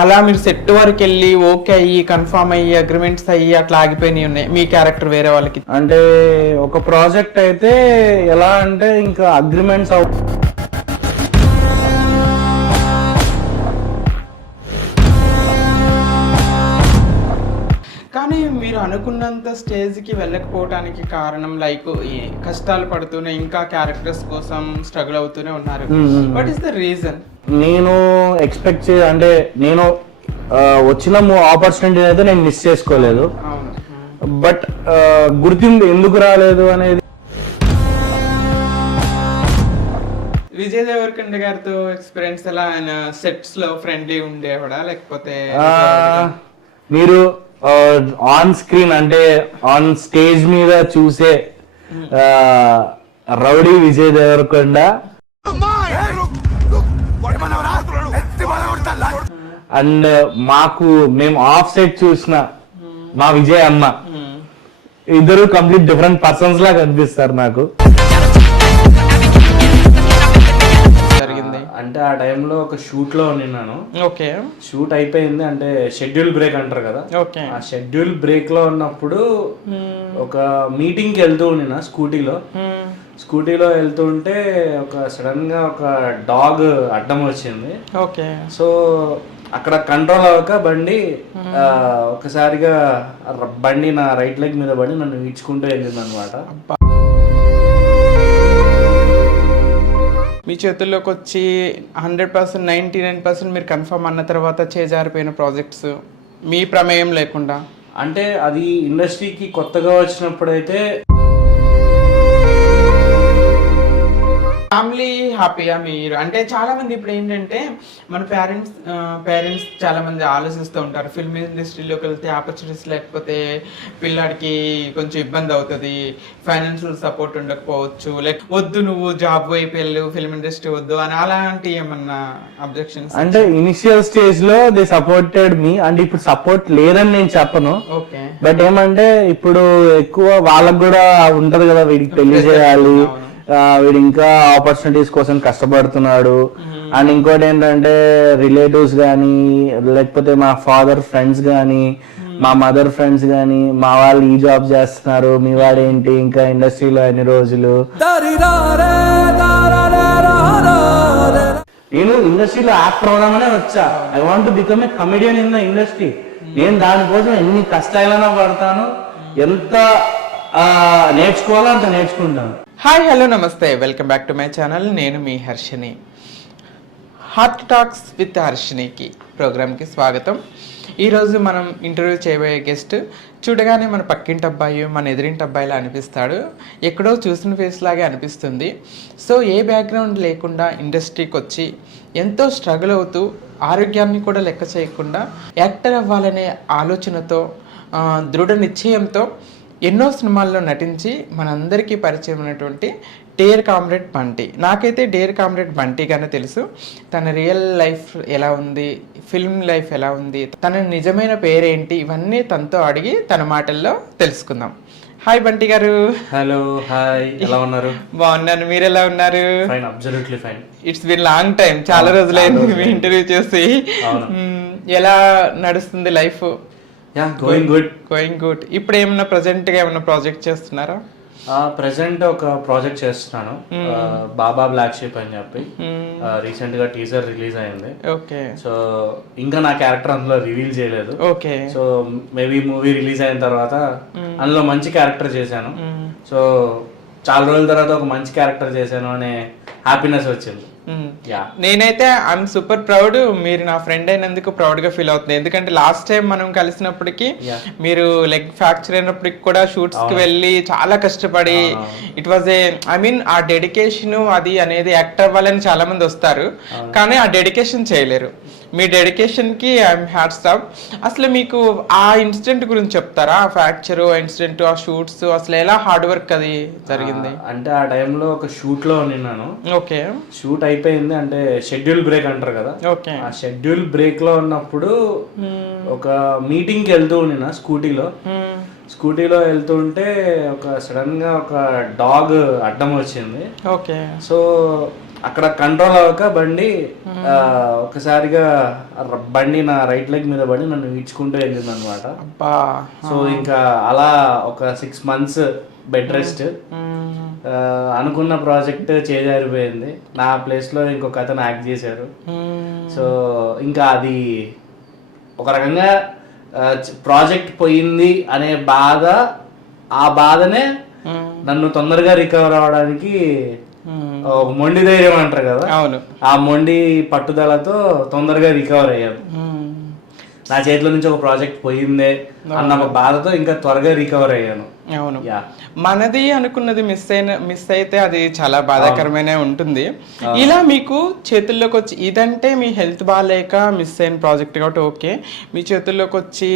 అలా మీరు సెట్ వరకు వెళ్ళి ఓకే అయ్యి కన్ఫర్మ్ అయ్యి అగ్రిమెంట్స్ అయ్యి అట్లా ఆగిపోయినాయి ఉన్నాయి మీ క్యారెక్టర్ వేరే వాళ్ళకి? అంటే ఒక ప్రాజెక్ట్ అయితే ఎలా అంటే ఇంకా అగ్రిమెంట్స్ కానీ మీరు అనుకున్నంత స్టేజ్కి వెళ్ళకపోవడానికి కారణం లైక్ కష్టాలు పడుతూనే ఇంకా క్యారెక్టర్స్ కోసం స్ట్రగుల్ అవుతూనే ఉన్నారు. What is the reason? నేను ఎక్స్పెక్ట్ అంటే నేను వచ్చిన ఆపర్చునిటీ అయితే నేను మిస్ చేసుకోలేదు. అవును. బట్ గుర్తింపు ఎందుకు రాలేదు అనేది విజయ్ దేవరకొండ గారితో ఎక్స్పీరియన్స్ ఎలా? ఆయన సెట్స్ లో ఫ్రెండ్లీ ఉండేవాడా లేకపోతే? మీరు ఆన్ స్క్రీన్ అంటే ఆన్ స్టేజ్ మీద చూసే రౌడీ విజయ్ దేవరకొండ అండ్ మాకు మేము ఆఫ్ సెట్ చూసిన మా విజయ్ అన్న ఇద్దరు కంప్లీట్ డిఫరెంట్ పర్సన్స్ లా కనిపిస్తారు నాకు. అంటే ఆ టైంలో ఒక షూట్ లో ఉన్నాను. ఓకే. షూట్ అయిపోయింది అంటే షెడ్యూల్ బ్రేక్ అంటారు కదా. ఓకే. ఆ షెడ్యూల్ బ్రేక్ లో ఉన్నప్పుడు ఒక మీటింగ్ కి వెళ్తూ ఉన్నా స్కూటీలో వెళ్తుంటే ఒక సడన్ గా ఒక డాగ్ అడ్డం వచ్చింది. ఓకే. సో అక్కడ కంట్రోల్ అవ్వక బండి ఒకసారిగా బండి నా రైట్ లెగ్ మీద పడి నన్ను ఈడ్చుకుంటూ వెళ్ళింది అనమాట. మీ చేతుల్లోకి వచ్చి 100%, 99% మీరు కన్ఫర్మ్ అన్న తర్వాత చేజారిపోయిన ప్రాజెక్ట్స్ మీ ప్రమేయం లేకుండా? అంటే అది ఇండస్ట్రీకి కొత్తగా వచ్చినప్పుడైతే ఫ్యామిలీ హ్యాపీయా మీరు? అంటే చాలా మంది ఇప్పుడు ఏంటంటే మన పేరెంట్స్ చాలా మంది ఆలోచిస్తూ ఉంటారు ఫిల్మ్ ఇండస్ట్రీలోకి వెళ్తే ఆపర్చునిటీస్ లేకపోతే పిల్లాడికి కొంచెం ఇబ్బంది అవుతుంది, ఫైనాన్షియల్ సపోర్ట్ ఉండకపోవచ్చు, లైక్ వద్దు నువ్వు జాబ్ వైపు వెళ్ళు ఫిల్మ్ ఇండస్ట్రీ వద్దు అని అలాంటి ఏమన్నా అబ్జెక్షన్స్? అంటే ఇనిషియల్ స్టేజ్ లో దే సపోర్టెడ్ మీ. అంటే ఇప్పుడు సపోర్ట్ లేదని నేను చెప్పను. ఓకే. బట్ ఏమంటే ఇప్పుడు ఎక్కువ వాళ్ళకు కూడా ఉంటది కదా వీడికి పెళ్లి చేయాలి, వీడు ఇంకా ఆపర్చునిటీస్ కోసం కష్టపడుతున్నాడు. అండ్ ఇంకోటి ఏంటంటే రిలేటివ్స్ కానీ లేకపోతే మా ఫాదర్ ఫ్రెండ్స్ కానీ మా మదర్ ఫ్రెండ్స్ కానీ మా వాళ్ళు ఈ జాబ్ చేస్తున్నారు, మీ వాడు ఏంటి ఇంకా ఇండస్ట్రీలో ఎన్ని రోజులు. నేను ఇండస్ట్రీలో యాక్టర్ అవుదామనే వచ్చా. I want to become a comedian in the industry. నేను దానికోసం ఎన్ని కష్టాలైనా పడతాను, ఎంత నేర్చుకోవాలో అంత నేర్చుకుంటాను. హాయ్, హలో, నమస్తే, welcome back to my channel. నేను మీ హర్షిని. హార్ట్ టాక్స్ విత్ హర్షినికి ప్రోగ్రామ్కి స్వాగతం. ఈరోజు మనం ఇంటర్వ్యూ చేయబోయే గెస్ట్ చూడగానే మన పక్కింటి అబ్బాయి మన ఎదురింటి అబ్బాయిలా అనిపిస్తాడు. ఎక్కడో చూసిన ఫేస్ లాగే అనిపిస్తుంది. సో ఏ బ్యాక్గ్రౌండ్ లేకుండా ఇండస్ట్రీకి వచ్చి ఎంతో స్ట్రగుల్ అవుతూ ఆరోగ్యాన్ని కూడా లెక్క చేయకుండా యాక్టర్ అవ్వాలనే ఆలోచనతో దృఢ నిశ్చయంతో ఎన్నో సినిమాల్లో నటించి మనందరికీ పరిచయం అయినటువంటి డేర్ కామ్రేడ్ బంటి. నాకైతే డేర్ కామ్రేడ్ బంటిగానే తెలుసు. తన రియల్ లైఫ్ ఎలా ఉంది, ఫిల్మ్ లైఫ్ ఎలా ఉంది, తన నిజమైన పేరేంటి, ఇవన్నీ తనతో అడిగి తన మాటల్లో తెలుసుకుందాం. హాయ్ బంటి గారు. హలో, హాయ్, ఎలా ఉన్నారు? బాగున్నాను, మీరు ఎలా ఉన్నారు? Fine, absolutely fine. It's been long time, చాలా రోజులైంది మీ ఇంటర్వ్యూ చేసి. ఎలా నడుస్తుంది లైఫ్? Going good. ఇప్పుడు ఏమన్నా ప్రెసెంట్ గా ఏమన్నా ప్రాజెక్ట్ చేస్తున్నారా? ప్రెసెంట్ ఒక ప్రాజెక్ట్ చేస్తున్నాను, బాబా బ్లాక్ షీప్ అని చెప్పి. రీసెంట్ గా టీజర్ రిలీజ్ అయింది. ఓకే. సో ఇంకా నా క్యారెక్టర్ అందులో రివీల్ చేయలేదు. Okay. So maybe movie release అయిన తర్వాత అందులో మంచి క్యారెక్టర్ చేశాను. సో చాలా రోజుల తర్వాత ఒక మంచి క్యారెక్టర్ చేశాను అనే హ్యాపీనెస్ వచ్చింది. నేనైతే ఐఎమ్ సూపర్ ప్రౌడ్. మీరు నా ఫ్రెండ్ అయినందుకు ప్రౌడ్ గా ఫీల్ అవుతుంది. ఎందుకంటే లాస్ట్ టైం మనం కలిసినప్పటికీ మీరు లెగ్ ఫ్రాక్చర్ అయినప్పటికి కూడా షూట్స్ కి వెళ్ళి చాలా కష్టపడి ఇట్ వాజ్ ఆ డెడికేషన్ అది అనేది యాక్ట్ అవ్వాలని చాలా మంది వస్తారు, కానీ ఆ డెడికేషన్ చేయలేరు. మీ డెడికేషన్ కి ఐఎమ్ హ్యాట్స్ ఆఫ్. అసలు మీకు ఆ ఇన్సిడెంట్ గురించి చెప్తారా? ఆ ఫ్రాక్చర్, ఆ ఇన్సిడెంట్, ఆ షూట్స్, అసలు ఎలా హార్డ్ వర్క్ అది జరిగింది? అంటే ఆ టైంలో ఒక షూట్ లో ఉన్నాను. ఓకే. షూట్ అయిపోయింది అంటే షెడ్యూల్ బ్రేక్ అంటారు కదా. ఓకే. ఆ షెడ్యూల్ బ్రేక్ లో ఉన్నప్పుడు ఒక మీటింగ్ కి వెళ్తూ ఉన్నా స్కూటీలో వెళ్తుంటే ఒక సడన్ గా ఒక డాగ్ అడ్డం వచ్చింది. ఓకే. సో అక్కడ కంట్రోల్ అవ్వక బండి ఒకసారిగా బండి నా రైట్ లెగ్ మీద పడి నన్ను ఈడ్చుకుంటూ వెళ్ళింది అనమాట. సో ఇంకా అలా ఒక 6 months బెడ్ రెస్ట్. అనుకున్న ప్రాజెక్ట్ చేజారిపోయింది. నా ప్లేస్లో ఇంకొక అతను యాక్ట్ చేశారు. సో ఇంకా అది ఒక రకంగా ప్రాజెక్ట్ పోయింది అనే బాధ, ఆ బాధనే నన్ను తొందరగా రికవర్ అవడానికి మొండి ధైర్యం అంటారు కదా, ఆ మొండి పట్టుదలతో తొందరగా రికవర్ అయ్యాను. నా చేతిలో నుంచి ఒక ప్రాజెక్ట్ పోయిందే అన్న ఒక బాధతో ఇంకా త్వరగా రికవర్ అయ్యాను. అవును, మనది అనుకున్నది మిస్ అయితే అది చాలా బాధాకరమైన ఉంటుంది. ఇలా మీకు చేతుల్లోకి వచ్చి, ఇదంటే మీ హెల్త్ బాగాలేక మిస్ అయిన ప్రాజెక్ట్ కాబట్టి ఓకే, మీ చేతుల్లోకి వచ్చి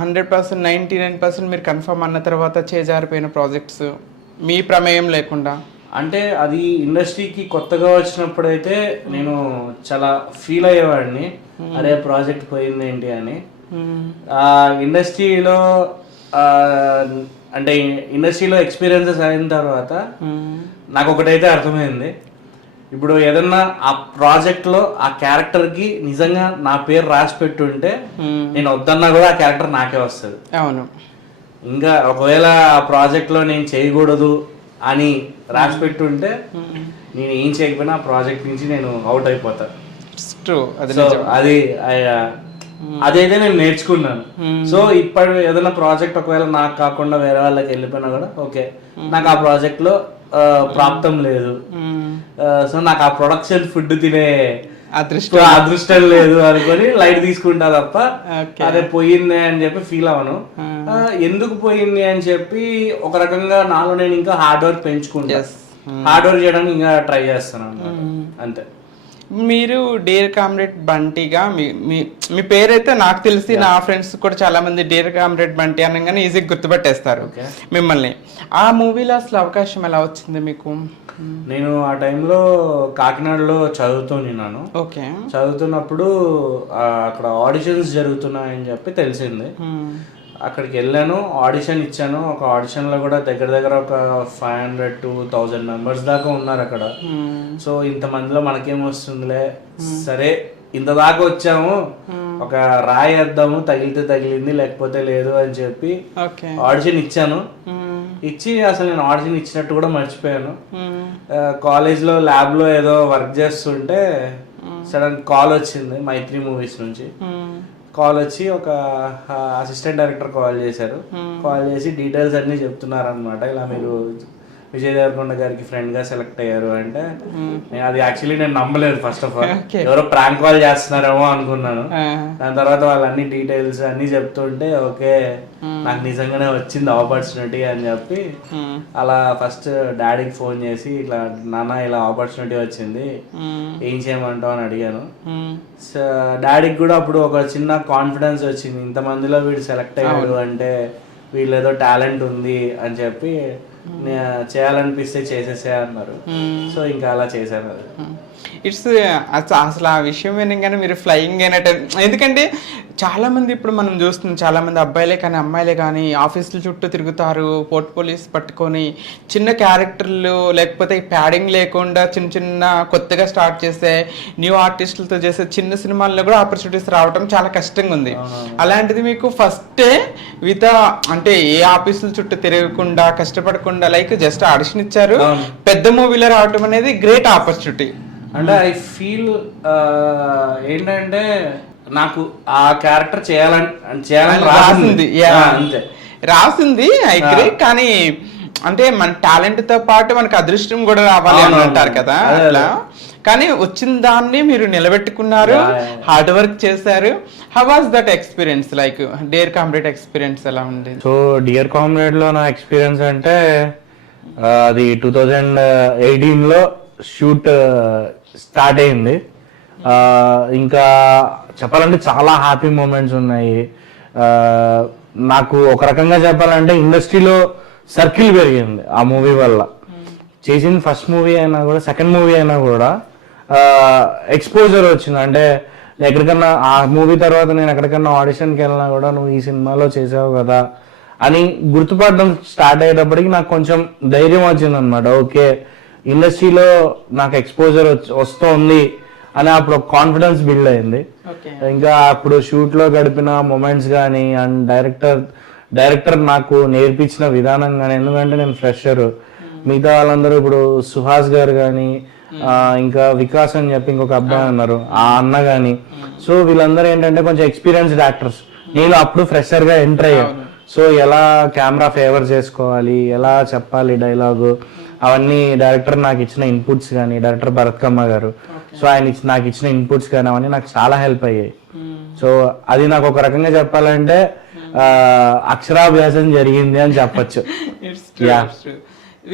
100%, 99% మీరు కన్ఫర్మ్ అన్న తర్వాత చేజారిపోయిన ప్రాజెక్ట్స్ మీ ప్రమేయం లేకుండా, అంటే అది ఇండస్ట్రీకి కొత్తగా వచ్చినప్పుడైతే నేను చాలా ఫీల్ అయ్యేవాడిని, అరే ప్రాజెక్ట్ పోయింది ఏంటి అని. ఇండస్ట్రీలో అంటే ఇండస్ట్రీలో ఎక్స్పీరియన్సెస్ అయిన తర్వాత నాకు ఒకటైతే అర్థమైంది, ఇప్పుడు ఏదన్నా ఆ ప్రాజెక్ట్లో ఆ క్యారెక్టర్కి నిజంగా నా పేరు రాసి పెట్టుంటే నేను వద్దన్నా కూడా ఆ క్యారెక్టర్ నాకే వస్తుంది. అవును, ఇంకా ఒకవేళ ఆ ప్రాజెక్ట్లో నేను చేయకూడదు అని రాసి పెట్టుంటే నేను ఏం చేయకపోయినా ఆ ప్రాజెక్ట్ నుంచి నేను అవుట్ అయిపోతా. అది అదైతే నేను నేర్చుకున్నాను. సో ఇప్పుడు ఏదైనా ప్రాజెక్ట్ ఒకవేళ నాకు కాకుండా వేరే వాళ్ళకి వెళ్ళిపోయినా కూడా ఓకే, నాకు ఆ ప్రాజెక్ట్ లో ప్రాప్తం లేదు, సో నాకు ఆ ప్రొడక్షన్ ఫుడ్ తినే అదృష్టం లేదు అనుకొని లైట్ తీసుకుంటా తప్ప అదే పోయింది అని చెప్పి ఫీల్ అవ్వను. ఎందుకు పోయింది అని చెప్పి ఒక రకంగా నాలో నేను ఇంకా హార్డ్ వర్క్ పెంచుకుంటా, హార్డ్ వర్క్ చేయడానికి ఇంకా ట్రై చేస్తాను అంతే. మీరు డియర్ కామ్రేడ్ బంటిగా మీ పేరైతే నాకు తెలిసి నా ఫ్రెండ్స్ కూడా చాలా మంది డియర్ కామ్రేడ్ బంటి అనగానే ఈజీగా గుర్తుపట్టేస్తారు మిమ్మల్ని. ఆ మూవీలో అసలు అవకాశం ఎలా వచ్చింది మీకు? నేను ఆ టైంలో కాకినాడలో చదువుతున్నాను. చదువుతున్నప్పుడు అక్కడ ఆడిషన్స్ జరుగుతున్నాయని చెప్పి తెలిసింది. అక్కడికి వెళ్ళాను, ఆడిషన్ ఇచ్చాను. ఒక ఆడిషన్లో కూడా దగ్గర ఒక 500 to 1000 members దాకా ఉన్నారు అక్కడ. సో ఇంతమందిలో మనకేమొస్తుందిలే, సరే ఇంత దాకా వచ్చాము, ఒక రాయి వేద్దాము, తగిలితే తగిలింది లేకపోతే లేదు అని చెప్పి ఆడిషన్ ఇచ్చాను. ఇచ్చి అసలు నేను ఆడిషన్ ఇచ్చినట్టు కూడా మర్చిపోయాను. కాలేజ్లో ల్యాబ్లో ఏదో వర్క్ చేస్తుంటే సడన్ కాల్ వచ్చింది మైత్రి మూవీస్ నుంచి. కాల్ వచ్చి ఒక అసిస్టెంట్ డైరెక్టర్ కాల్ చేశారు. కాల్ చేసి డీటెయిల్స్ అన్నీ చెప్తున్నారు అనమాట, ఇలా మీరు విజయ్ దేవరకొండ గారికి ఫ్రెండ్ గా సెలెక్ట్ అయ్యారు అంటే. అది యాక్చువల్లీ నేను నమ్మలేదు. ఫస్ట్ ఆఫ్ ఆల్ ఎవరో ప్రాంక్ కాల్ చేస్తున్నారేమో అనుకున్నాను. దాని తర్వాత వాళ్ళు అన్ని డీటెయిల్స్ అన్ని చెప్తుంటే ఓకే, నాకు నిజంగానే వచ్చింది ఆపర్చునిటీ అని చెప్పి అలా ఫస్ట్ డాడీకి ఫోన్ చేసి ఇట్లా నాన్న ఇలా ఆపర్చునిటీ వచ్చింది, ఏం చేయమంటావు అని అడిగాను. డాడీకి కూడా అప్పుడు ఒక చిన్న కాన్ఫిడెన్స్ వచ్చింది, ఇంతమందిలో వీడు సెలెక్ట్ అయ్యాడు అంటే వీళ్ళు ఏదో టాలెంట్ ఉంది అని చెప్పి చేయాలనిపిస్తే చేసేసే అన్నారు. సో ఇంకా అలా చేశాను. అది అసలు ఆ విషయం వినగానే మీరు ఫ్లయింగ్ అయినట్టు. ఎందుకంటే చాలా మంది ఇప్పుడు మనం చూస్తున్నాం, చాలా మంది అబ్బాయిలే కానీ అమ్మాయిలే కానీ ఆఫీసుల చుట్టూ తిరుగుతారు, పోలీస్ పట్టుకొని చిన్న క్యారెక్టర్లు లేకపోతే ప్యాడింగ్ లేకుండా చిన్న కొత్తగా స్టార్ట్ చేసే న్యూ ఆర్టిస్టులతో చేసే చిన్న సినిమాల్లో కూడా ఆపర్చునిటీస్ రావడం చాలా కష్టంగా ఉంది. అలాంటిది మీకు ఫస్టే అంటే ఏ ఆఫీసుల చుట్టూ తిరగకుండా కష్టపడకుండా లైక్ జస్ట్ ఆడిషన్ ఇచ్చారు, పెద్ద మూవీలో రావడం అనేది గ్రేట్ ఆపర్చునిటీ. అంటే ఐ ఫీల్ ఏంటంటే నాకు ఆ క్యారెక్టర్ చేయాలని రాసింది అయితే, కానీ అంటే మన టాలెంట్ తో పాటు మనకు అదృష్టం కూడా రావాలి అని అంటారు కదా, అట్లా. కానీ వచ్చిన దాన్ని మీరు నిలబెట్టుకున్నారు, హార్డ్ వర్క్ చేశారు. How was that experience, like dear comrade experience ఎలా ఉంది? సో డియర్ కామ్రేడ్ లో నా ఎక్స్పీరియన్స్ అంటే అది 2018లో షూట్ స్టార్ట్ అయింది. ఇంకా చెప్పాలంటే చాలా హ్యాపీ మూమెంట్స్ ఉన్నాయి. నాకు ఒక రకంగా చెప్పాలంటే ఇండస్ట్రీలో సర్కిల్ పెరిగింది ఆ మూవీ వల్ల. చేసిన ఫస్ట్ మూవీ అయినా కూడా సెకండ్ మూవీ అయినా కూడా ఎక్స్పోజర్ వచ్చింది. అంటే ఎక్కడికన్నా ఆ మూవీ తర్వాత నేను ఎక్కడికన్నా ఆడిషన్కి వెళ్ళినా కూడా నువ్వు ఈ సినిమాలో చేసావు కదా అని గుర్తుపడడం స్టార్ట్ అయ్యేటప్పటికి నాకు కొంచెం ధైర్యం వచ్చింది అనమాట. ఓకే, ఇండస్ట్రీలో నాకు ఎక్స్పోజర్ వస్తుంది అని అప్పుడు కాన్ఫిడెన్స్ బిల్డ్ అయింది. ఇంకా అప్పుడు షూట్ లో గడిపిన మూమెంట్స్ కానీ అండ్ డైరెక్టర్ నాకు నేర్పించిన విధానం కానీ, ఎందుకంటే నేను ఫ్రెషర్, మిగతా వాళ్ళందరూ ఇప్పుడు సుహాస్ గారు కానీ ఇంకా వికాస్ అని చెప్పి ఇంకొక అబ్బాయి ఉన్నారు, ఆ అన్న గాని, సో వీళ్ళందరూ ఏంటంటే కొంచెం ఎక్స్పీరియన్స్డ్ యాక్టర్స్. నేను అప్పుడు ఫ్రెషర్ గా ఎంటర్ అయ్యాను. సో ఎలా కెమెరా ఫేవర్ చేసుకోవాలి, ఎలా చెప్పాలి డైలాగు, అవన్నీ డైరెక్టర్ నాకు ఇచ్చిన ఇన్పుట్స్ కానీ, డైరెక్టర్ భరత్కమ్మ గారు, సో ఆయన నాకు ఇచ్చిన ఇన్పుట్స్ కానీ అవన్నీ నాకు చాలా హెల్ప్ అయ్యాయి. సో అది నాకు ఒక రకంగా చెప్పాలంటే అక్షరాభ్యాసం జరిగింది అని చెప్పచ్చు.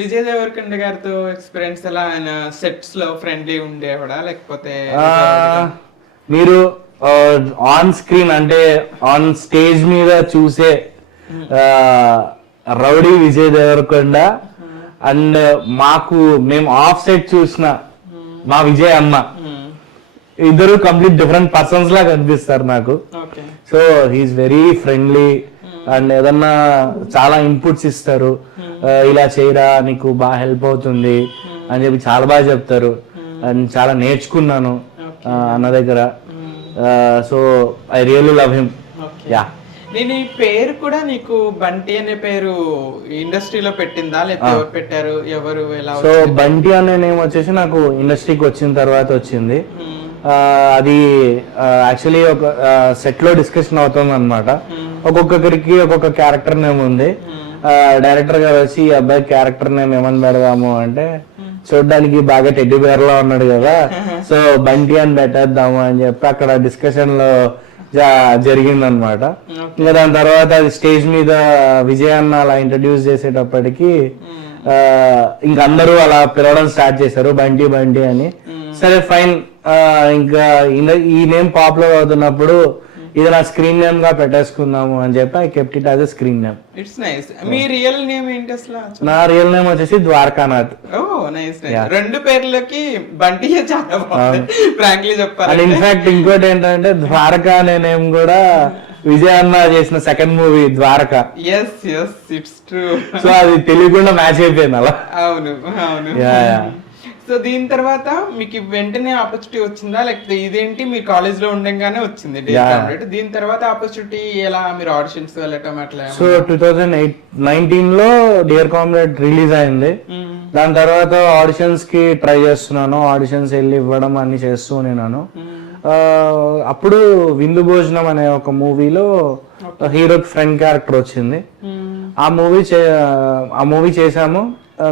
విజయ్ దేవరకొండ గారితో ఎక్స్పీరియన్స్ ఎలా? ఆయన సెట్స్ లో ఫ్రెండ్లీ ఉండేవాడా లేకపోతే? మీరు ఆన్ స్క్రీన్ అంటే ఆన్ స్టేజ్ మీద చూసే రౌడీ విజయ్ దేవరకొండ అండ్ మేము ఆఫ్ సెట్ చూసిన మా విజయ్ అన్న, ఇద్దరు కంప్లీట్ డిఫరెంట్ పర్సన్స్ లా కనిపిస్తారు నాకు. So he's very friendly and ఏదన్నా చాలా ఇన్పుట్స్ ఇస్తారు, ఇలా చేయరా నీకు బాగా హెల్ప్ అవుతుంది అని చెప్పి చాలా బాగా చెప్తారు. అండ్ చాలా నేర్చుకున్నాను అన్న దగ్గర. So I really love him. Yeah. నేను ఈ పేరు కూడా నీకు బంటి అనే పేరు ఇండస్ట్రీలో పెట్టిందా లేకపోతే ఎవరు పెట్టారు, ఎవరు ఎలా? సో బంటి అనే నేమ్ వచ్చేసి నాకు ఇండస్ట్రీకి వచ్చిన తర్వాత వచ్చింది. అది యాక్చువల్లీ ఒక సెట్ లో డిస్కషన్ అవుతుంది అనమాట. ఒక్కొక్కరికి ఒక్కొక్క క్యారెక్టర్ నేమ్ ఉంది. డైరెక్టర్ గారు వచ్చి ఈ అబ్బాయి క్యారెక్టర్ నేమ్ ఏమని పెడదాము అంటే, చూడడానికి బాగా టెడ్డీ బేర్ లా ఉన్నాడు కదా, సో బంటి అని పెట్టేద్దాము అని చెప్పి అక్కడ డిస్కషన్ లో జరిగిందనమాట. ఇంకా దాని తర్వాత అది స్టేజ్ మీద విజయ్ అన్న అలా ఇంట్రడ్యూస్ చేసేటప్పటికి ఇంకా అందరూ అలా పిలవడం స్టార్ట్ చేశారు, బంటి బంటి అని. సరే ఫైన్, ఇంకా ఈ నేమ్ పాపులర్ అవుతున్నప్పుడు ఇది నా స్క్రీన్ నేమ్ గా పెట్టేసుకుందాము అని చెప్పి I kept it as a screen name. It's nice. Me real name ఏంటి అసలు? నా రియల్ నేమ్ వచ్చేసి ద్వారకానాథ్. ఓ నైస్ నైస్. రెండు పేర్లకి బంటి చాలా బాగుంది ఫ్రాంక్లీ చెప్పాలి. అండ్ ఇన్ఫాక్ట్ ఇంకోటి ఏంటంటే ద్వారకా అనే నేమ్ కూడా విజయ్ అన్న చేసిన second movie Dwaraka. Yes yes it's true. So అది తెలియకుండా మ్యాచ్ అయిపోయింది అలా. అవును అవును. సో దీని తర్వాత మీకు వెంటనే ఆపర్చునిటీ వచ్చిందా లేకపోతే ఇదేంటి మీ కాలేజ్ లో ఉండగానే వచ్చింది డియర్ కామ్రేడ్? దీని తర్వాత ఆపర్చునిటీ ఎలా, మీరు ఆడిషన్స్ వెళ్ళటం అట్లా? సో 2019 లో డియర్ కామ్రేడ్ రిలీజ్ అయింది. దాని తర్వాత ఆడిషన్స్ కి ట్రై చేస్తున్నాను, ఆడిషన్స్ వెళ్ళి ఇవ్వడం అన్ని చేస్తూ ఉన్నాను. అప్పుడు విందు భోజనం అనే ఒక మూవీలో హీరోకి ఫ్రెండ్ క్యారెక్టర్ వచ్చింది. ఆ మూవీ చేసాము.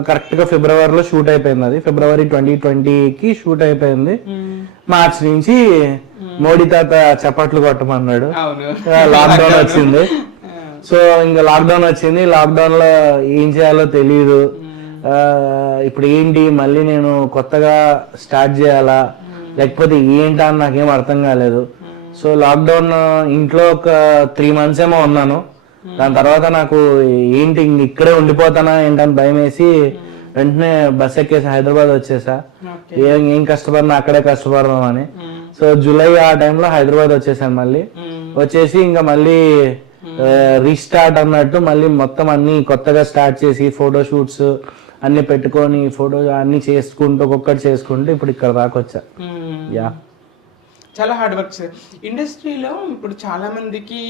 కరెక్ట్ గా ఫిబ్రవరిలో షూట్ అయిపోయింది. అది ఫిబ్రవరి 2020కి షూట్ అయిపోయింది. మార్చ్ నుంచి మోడీ తాత చప్పట్లు కొట్టమన్నాడు, లాక్డౌన్ వచ్చింది. సో ఇంకా లాక్డౌన్ వచ్చింది. లాక్డౌన్ లో ఏం చేయాలో తెలియదు. ఇప్పుడు ఏంటి మళ్ళీ నేను కొత్తగా స్టార్ట్ చేయాలా లేకపోతే ఏంటా అని నాకేం అర్థం కాలేదు. సో లాక్డౌన్ ఇంట్లో ఒక 3 months ఏమో ఉన్నాను. దాని తర్వాత నాకు ఏంటి ఇక్కడే ఉండిపోతానా ఏంటని భయం వేసి వెంటనే బస్ ఎక్కేసి హైదరాబాద్ వచ్చేసా. ఏం కష్టపడినా అక్కడే కష్టపడదాం అని. సో జూలై ఆ టైంలో హైదరాబాద్ వచ్చేసాను. మళ్ళీ వచ్చేసి ఇంకా మళ్ళీ రీస్టార్ట్ అన్నట్టు మళ్ళీ మొత్తం అన్ని కొత్తగా స్టార్ట్ చేసి ఫోటో షూట్స్ అన్ని పెట్టుకొని ఫోటో అన్ని చేసుకుంటూ ఒక్కొక్కటి చేసుకుంటూ ఇప్పుడు ఇక్కడ దాకా వచ్చా. యా, చాలా హార్డ్ వర్క్. ఇండస్ట్రీలో ఇప్పుడు చాలా మందికి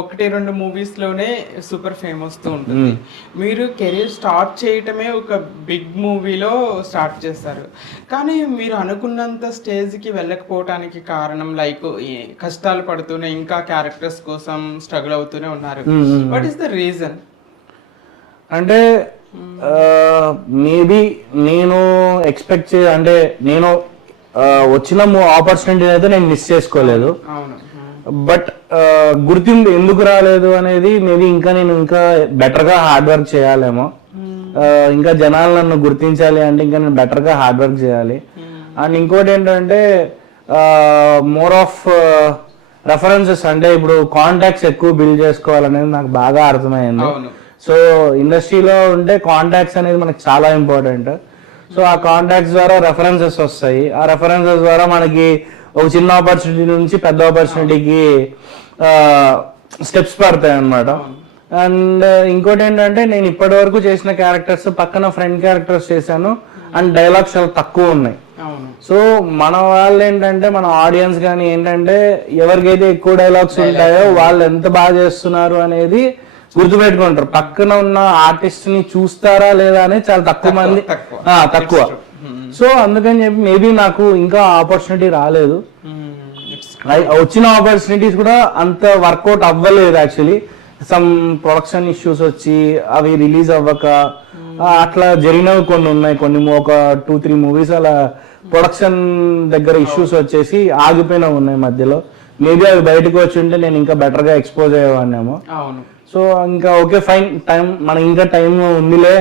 1-2 మూవీస్ లోనే సూపర్ ఫేమ్ వస్తూ ఉంటుంది. మీరు కెరీర్ స్టార్ట్ చేయటమే ఒక బిగ్ మూవీలో స్టార్ట్ చేస్తారు, కానీ మీరు అనుకున్నంత స్టేజ్ కి వెళ్ళకపోవటానికి కారణం లైక్ కష్టాలు పడుతూనే ఇంకా క్యారెక్టర్స్ కోసం స్ట్రగుల్ అవుతూనే ఉన్నారు. What is the reason? అంటే మేబీ నేను ఎక్స్పెక్ట్ అంటే నేను వచ్చిన ఆపర్చునిటీ అయితే నేను మిస్ చేసుకోలేదు. బట్ గుర్తింపు ఎందుకు రాలేదు అనేది మేబీ నేను ఇంకా బెటర్ గా హార్డ్ వర్క్ చేయాలేమో. ఇంకా జనాలు నన్ను గుర్తించాలి అంటే ఇంకా నేను బెటర్ గా హార్డ్ వర్క్ చేయాలి. అండ్ ఇంకోటి ఏంటంటే మోర్ ఆఫ్ రెఫరెన్సెస్, అంటే ఇప్పుడు కాంటాక్ట్స్ ఎక్కువ బిల్డ్ చేసుకోవాలనేది నాకు బాగా అర్థమైంది. సో ఇండస్ట్రీలో ఉంటే కాంటాక్ట్స్ అనేది మనకి చాలా ఇంపార్టెంట్. సో ఆ కాంటాక్ట్స్ ద్వారా రెఫరెన్సెస్ వస్తాయి. ఆ రెఫరెన్సెస్ ద్వారా మనకి ఒక చిన్న ఆపర్చునిటీ నుంచి పెద్ద ఆపర్చునిటీకి స్టెప్స్ పడతాయి అన్నమాట. అండ్ ఇంకోటి ఏంటంటే నేను ఇప్పటి వరకు చేసిన క్యారెక్టర్స్ పక్కన ఫ్రెండ్ క్యారెక్టర్స్ చేశాను అండ్ డైలాగ్స్ చాలా తక్కువ ఉన్నాయి. అవును. సో మన వాళ్ళు ఏంటంటే మన ఆడియన్స్ కానీ ఏంటంటే ఎవరికైతే ఎక్కువ డైలాగ్స్ ఉంటాయో వాళ్ళు ఎంత బాగా చేస్తున్నారు అనేది గుర్తుపెట్టుకుంటారు. పక్కన ఉన్న ఆర్టిస్ట్ ని చూస్తారా లేదా అనేది చాలా తక్కువ మంది తక్కువ. సో అందుకని చెప్పి మేబీ నాకు ఇంకా ఆపర్చునిటీ రాలేదు. వచ్చిన ఆపర్చునిటీస్ కూడా అంత వర్కౌట్ అవ్వలేదు. యాక్చువల్లీ సమ్ ప్రొడక్షన్ ఇష్యూస్ వచ్చి అవి రిలీజ్ అవ్వక అట్లా జరిగినవి కొన్ని ఉన్నాయి. కొన్ని ఒక 2-3 మూవీస్ అలా ప్రొడక్షన్ దగ్గర ఇష్యూస్ వచ్చేసి ఆగిపోయినవి ఉన్నాయి మధ్యలో. మేబీ అవి బయటకు వచ్చి ఉంటే నేను ఇంకా బెటర్ గా ఎక్స్పోజ్ అయ్యేవాడినేమో. సో ఇంకా ఓకే ఫైన్, టైం మనకి ఇంకా టైం ఉందిలే,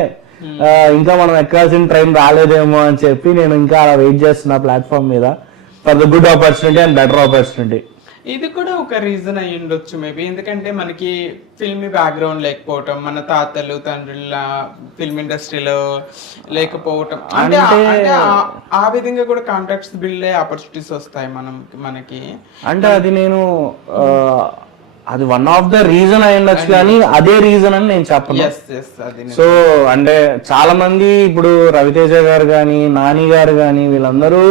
ఇంకా మనం ఎక్కాల్సిన టైం రాలేదేమో అని చెప్పి నేను ఇంకా అలా వెయిట్ చేస్తున్నా ప్లాట్ఫామ్ మీద for the good opportunity and better opportunity. ఇది కూడా ఒక రీజన్ అయి ఉండొచ్చు మేబీ, ఎందుకంటే మనకి ఫిల్మ్ బ్యాక్గ్రౌండ్ లేకపోవటం, మన తాతలు తండ్రుల ఫిల్మ్ ఇండస్ట్రీలో లేకపోవటం, అంటే ఆ విధంగా కూడా కాంటాక్ట్స్ బిల్డ్ అయ్యే ఆపర్చునిటీస్ వస్తాయి మనకి. అంటే అది నేను అది వన్ ఆఫ్ ద రీజన్ అయి ఉండొచ్చు కానీ అదే రీజన్ అని నేను చెప్పను. సో అంటే చాలా మంది ఇప్పుడు రవితేజ గారు కానీ నాని గారు కానీ వీళ్ళందరూ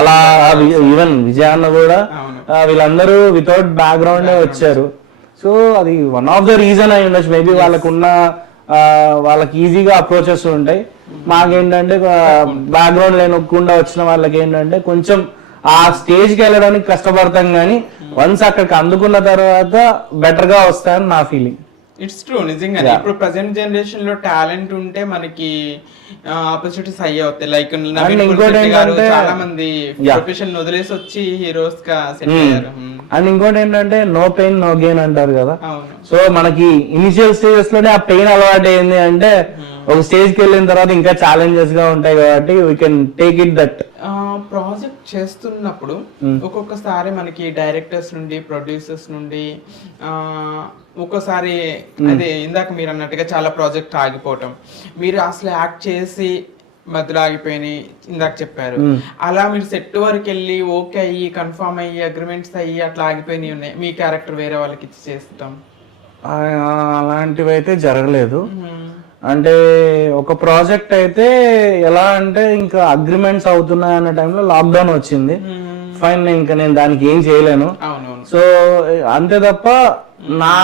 అలా, ఈవెన్ విజయ్ అన్న కూడా వీళ్ళందరూ వితౌట్ బ్యాక్గ్రౌండ్ వచ్చారు. సో అది వన్ ఆఫ్ ద రీజన్ అయి ఉండొచ్చు. మేబీ వాళ్ళకి ఈజీగా అప్రోచెస్ ఉంటాయి. మాకేంటంటే బ్యాక్గ్రౌండ్ లేనకుండా వచ్చిన వాళ్ళకి ఏంటంటే కొంచెం ఆ స్టేజ్ కి వెళ్ళడానికి కష్టపడతాం కానీ వన్స్ అక్కడికి అందుకున్న తర్వాత బెటర్ గా వస్తాయని నా ఫీలింగ్. ఇట్స్ ట్రూ, నిజంగా. ఇప్పుడు ప్రజెంట్ జనరేషన్ లో టాలెంట్ ఉంటే మనకి ఆపర్చునిటీస్ అయ్యే అవుతాయి. లైక్ చాలా మంది ప్రొఫెషన్ వదిలేసి వచ్చి హీరోస్ గా సెట్ అయ్యారు. అండ్ ఇంకోటి ఏంటంటే నో పెయిన్ నో గెయిన్ అంటారు కదా. సో మనకి ఇనిషియల్ స్టేజెస్ లోనే ఆ పెయిన్ అలవాటు ఏంది అంటే ఒక స్టేజ్ కి వెళ్ళిన తర్వాత ఇంకా ఛాలెంజెస్ గా ఉంటాయి కాబట్టి we can take it that. Project చేస్తున్నప్పుడు ఒక్కొక్కసారి మనకి డైరెక్టర్స్ నుండి ప్రొడ్యూసర్స్ నుండి ఒక్కోసారి అదే ఇందాక మీరు అన్నట్టుగా చాలా ప్రాజెక్ట్ ఆగిపోవటం, మీరు అసలు యాక్ట్ చేసి మధ్యలో ఆగిపోయి ఇందాక చెప్పారు, అలా మీరు సెట్ వరకు వెళ్ళి ఓకే అయ్యి కన్ఫర్మ్ అయ్యి అగ్రిమెంట్స్ అయ్యి అట్లా ఆగిపోయినాయి ఉన్నాయి, మీ క్యారెక్టర్ వేరే వాళ్ళకి ఇచ్చి చేస్తాం అలాంటివి అయితే జరగలేదు. అంటే ఒక ప్రాజెక్ట్ అయితే ఎలా అంటే ఇంకా అగ్రిమెంట్స్ అవుతున్నాయి అన్న టైంలో లాక్డౌన్ వచ్చింది. ఫైన్, ఇంకా నేను దానికి ఏం చేయలేను. సో అంతే తప్ప నా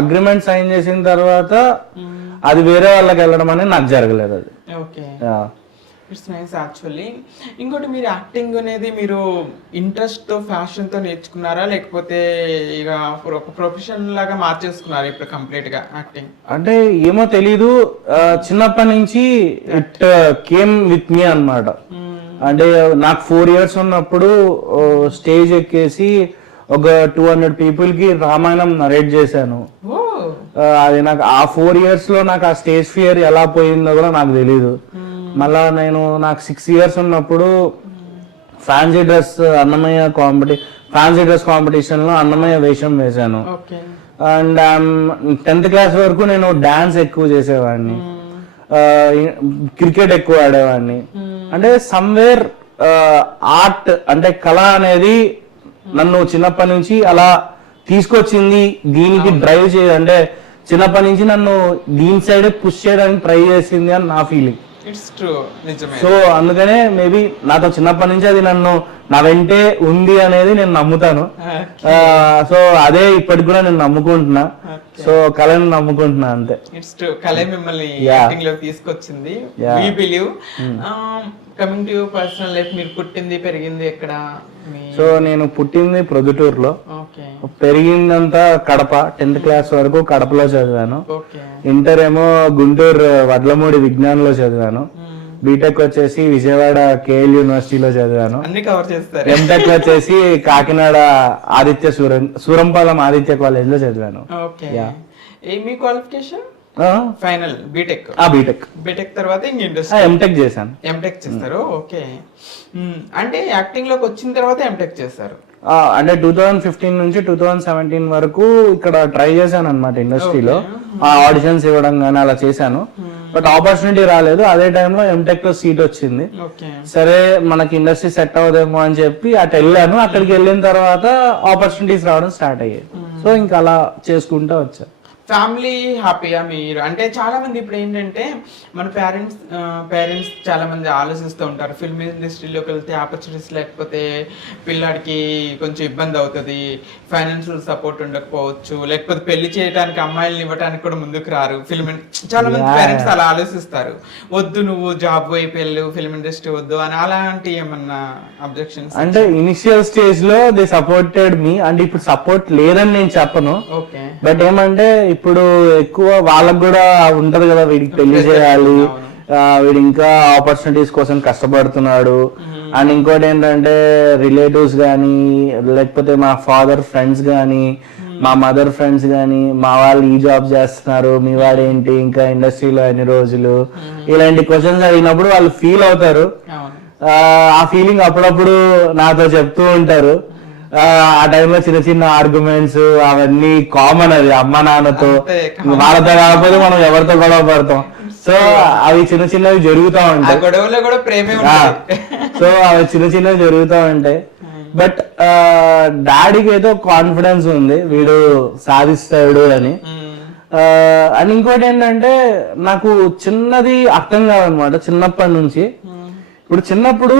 అగ్రిమెంట్ సైన్ చేసిన తర్వాత అది వేరే వాళ్ళకి వెళ్ళడం అనేది నాకు జరగలేదు. అది ఇట్స్ నైస్ యాక్చువల్లీ. ఇంకోటి, మీరు యాక్టింగ్ అనేది మీరు ఇంట్రెస్ట్ తో ఫ్యాషన్ తో నేర్చుకున్నారా లేకపోతే ఇక ఒక ప్రొఫెషన్ లాగా మార్చేసుకున్నారా ఇప్పుడు కంప్లీట్ గా యాక్టింగ్? అంటే ఏమో తెలీదు, చిన్నప్పటి నుంచి ఇట్ కేమ్ విత్ మీ అన్నమాట. అంటే నాకు 4 years ఉన్నప్పుడు స్టేజ్ ఎక్కేసి ఒక 200 people కి రామాయణం నరేట్ చేశాను. అది నాకు ఆ 4 years లో నాకు ఆ స్టేజ్ ఫియర్ ఎలా పోయిందో కూడా నాకు తెలీదు. మళ్ళా నాకు 6 years ఉన్నప్పుడు ఫ్యాన్సీ డ్రెస్ కాంపిటీషన్ లో అన్నమయ్య వేషం వేశాను. అండ్ 10th class వరకు నేను డాన్స్ ఎక్కువ చేసేవాడిని, క్రికెట్ ఎక్కువ ఆడేవాడిని. అంటే సమ్వేర్ ఆర్ట్ అంటే కళ అనేది నన్ను చిన్నప్పటి నుంచి అలా తీసుకొచ్చింది. దీనికి డ్రైవ్ అంటే చిన్నప్పటి నుంచి నన్ను దీని సైడ్ పుష్ చేయడానికి ట్రై చేసింది అని నా ఫీలింగ్. సో అందుకనే మేబీ నాతో చిన్నప్పటి నుంచి అది నా వెంటే ఉంది అనేది నేను నమ్ముతాను. సో అదే ఇప్పటికి కూడా నేను నమ్ముకుంటున్నా. సో కళని నమ్ముకుంటున్నా అంతే. ఇట్స్ ట్రూ, కళ మిమ్మల్ని యాక్టింగ్ లోకి తీసుకొచ్చింది. We believe. Coming to your personal life, మీరు పుట్టింది పెరిగింది ఎక్కడ? సో నేను పుట్టింది ప్రొద్దుటూరులో, పెరిగిందంతా కడప. 10th class వరకు కడపలో చదివాను. ఇంటర్ ఏమో గుంటూరు వడ్లమూడి విజ్ఞాన్ లో చదివాను. బీటెక్ వచ్చేసి విజయవాడ కేఎల్ యూనివర్సిటీలో చదివాను. ఎంటెక్ వచ్చేసి కాకినాడ సూరంపాలెం ఆదిత్య కాలేజ్ లో చదివాను. మీ క్వాలిఫికేషన్ ఫైనల్ బీటెక్? బీటెక్ తర్వాత ఎంటెక్ చేశాను. ఎంటెక్ చేస్తారు, ఓకే. అంటే యాక్టింగ్ లోకి వచ్చిన తర్వాత ఎంటెక్ చేస్తారు? అంటే 2015 నుంచి 2017 వరకు ఇక్కడ ట్రై చేశాను అనమాట ఇండస్ట్రీలో. ఆడిషన్స్ ఇవ్వడం కానీ అలా చేశాను, బట్ ఆపర్చునిటీ రాలేదు. అదే టైంలో ఎంటెక్ లో సీట్ వచ్చింది. సరే మనకి ఇండస్ట్రీ సెట్ అవ్వదేమో అని చెప్పి అటు వెళ్ళాను. అక్కడికి వెళ్ళిన తర్వాత ఆపర్చునిటీస్ రావడం స్టార్ట్ అయ్యాయి. సో ఇంకా అలా చేసుకుంటూ వచ్చా. ఫ్యామిలీ హ్యాపీగా మీరు అంటే చాలా మంది ఇప్పుడు ఏంటంటే మన పేరెంట్స్ చాలా మంది ఆలోచిస్తూ ఉంటారు ఫిల్మ్ ఇండస్ట్రీలోకి వెళ్తే ఆపర్చునిటీస్ లేకపోతే పిల్లాడికి కొంచెం ఇబ్బంది అవుతుంది, ఫైనాన్షియల్ సపోర్ట్ ఉండకపోవచ్చు, లేకపోతే పెళ్లి చేయడానికి అమ్మాయిల్ని ఇవ్వడానికి కూడా ముందుకు రారు. చాలా మంది పేరెంట్స్ అలా ఆలోచిస్తారు, వద్దు నువ్వు జాబ్ వైపు వెళ్ళు, ఫిల్మ్ ఇండస్ట్రీ వద్దు అని. అలాంటి ఏమన్నా అబ్జెక్షన్స్? అంటే ఇనిషియల్ స్టేజ్ లో దే సపోర్టెడ్ మీ, అంటే ఇప్పుడు సపోర్ట్ లేదని నేను చెప్పను. ఓకే. బట్ ఏమంటే ఇప్పుడు ఎక్కువ వాళ్ళకు కూడా ఉంటది కదా, వీడికి పెళ్లి చేయాలి, వీడు ఇంకా ఆపర్చునిటీస్ కోసం కష్టపడుతున్నాడు. అండ్ ఇంకోటి ఏంటంటే రిలేటివ్స్ గానీ, లేకపోతే మా ఫాదర్ ఫ్రెండ్స్ గానీ, మా మదర్ ఫ్రెండ్స్ గానీ, మా వాళ్ళు ఈ జాబ్ చేస్తున్నారు, మీ వాడు ఏంటి ఇంకా ఇండస్ట్రీలో ఎన్ని రోజులు, ఇలాంటి క్వశ్చన్స్ అడిగినప్పుడు వాళ్ళు ఫీల్ అవుతారు. ఆ ఫీలింగ్ అప్పుడప్పుడు నాతో చెప్తూ ఉంటారు. ఆ టైంలో చిన్న చిన్న ఆర్గ్యుమెంట్స్ అవన్నీ కామన్, అది అమ్మ నాన్నతో, వాళ్ళతో కాకపోతే మనం ఎవరితో గొడవ పడతాం. సో అవి చిన్న చిన్నవి జరుగుతూ ఉంటాయి. సో అవి చిన్న చిన్నవి జరుగుతూ ఉంటాయి. బట్ డాడీకి ఏదో కాన్ఫిడెన్స్ ఉంది, వీడు సాధిస్తాడు అని. అండ్ ఇంకోటి ఏంటంటే నాకు చిన్నది అర్థం కాదనమాట చిన్నప్పటి నుంచి. ఇప్పుడు చిన్నప్పుడు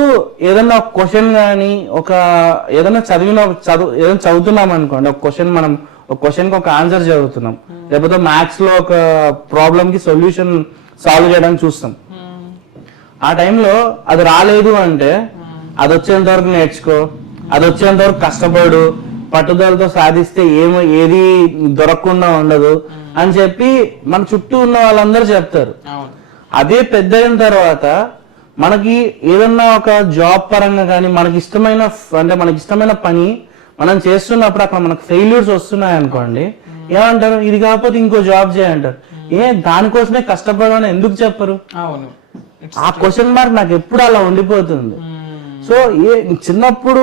ఏదన్నా ఒక క్వశ్చన్ కానీ ఏదైనా ఏదైనా చదువుతున్నాం అనుకోండి, ఒక క్వశ్చన్ కి ఒక ఆన్సర్ చదువుతున్నాం, లేకపోతే మ్యాథ్స్ లో ఒక ప్రాబ్లం కి సొల్యూషన్ సాల్వ్ చేయడానికి చూస్తాం. ఆ టైంలో అది రాలేదు అంటే అది వచ్చేంత వరకు నేర్చుకో, అది వచ్చేంత వరకు కష్టపడు, పట్టుదలతో సాధిస్తే ఏది దొరకకుండా ఉండదు అని చెప్పి మన చుట్టూ ఉన్న వాళ్ళందరూ చెప్తారు. అదే పెద్ద అయిన తర్వాత మనకి ఏదన్నా ఒక జాబ్ పరంగా కానీ మనకి ఇష్టమైన పని మనం చేస్తున్నప్పుడు అక్కడ మనకు ఫెయిల్యూర్స్ వస్తున్నాయి అనుకోండి, ఏమంటారు, ఇది కాకపోతే ఇంకో జాబ్ చేయంటారు. దానికోసమే కష్టపడమని ఎందుకు చెప్పరు? ఆ క్వశ్చన్ మార్క్ నాకు ఎప్పుడు అలా ఉండిపోతుంది. సో చిన్నప్పుడు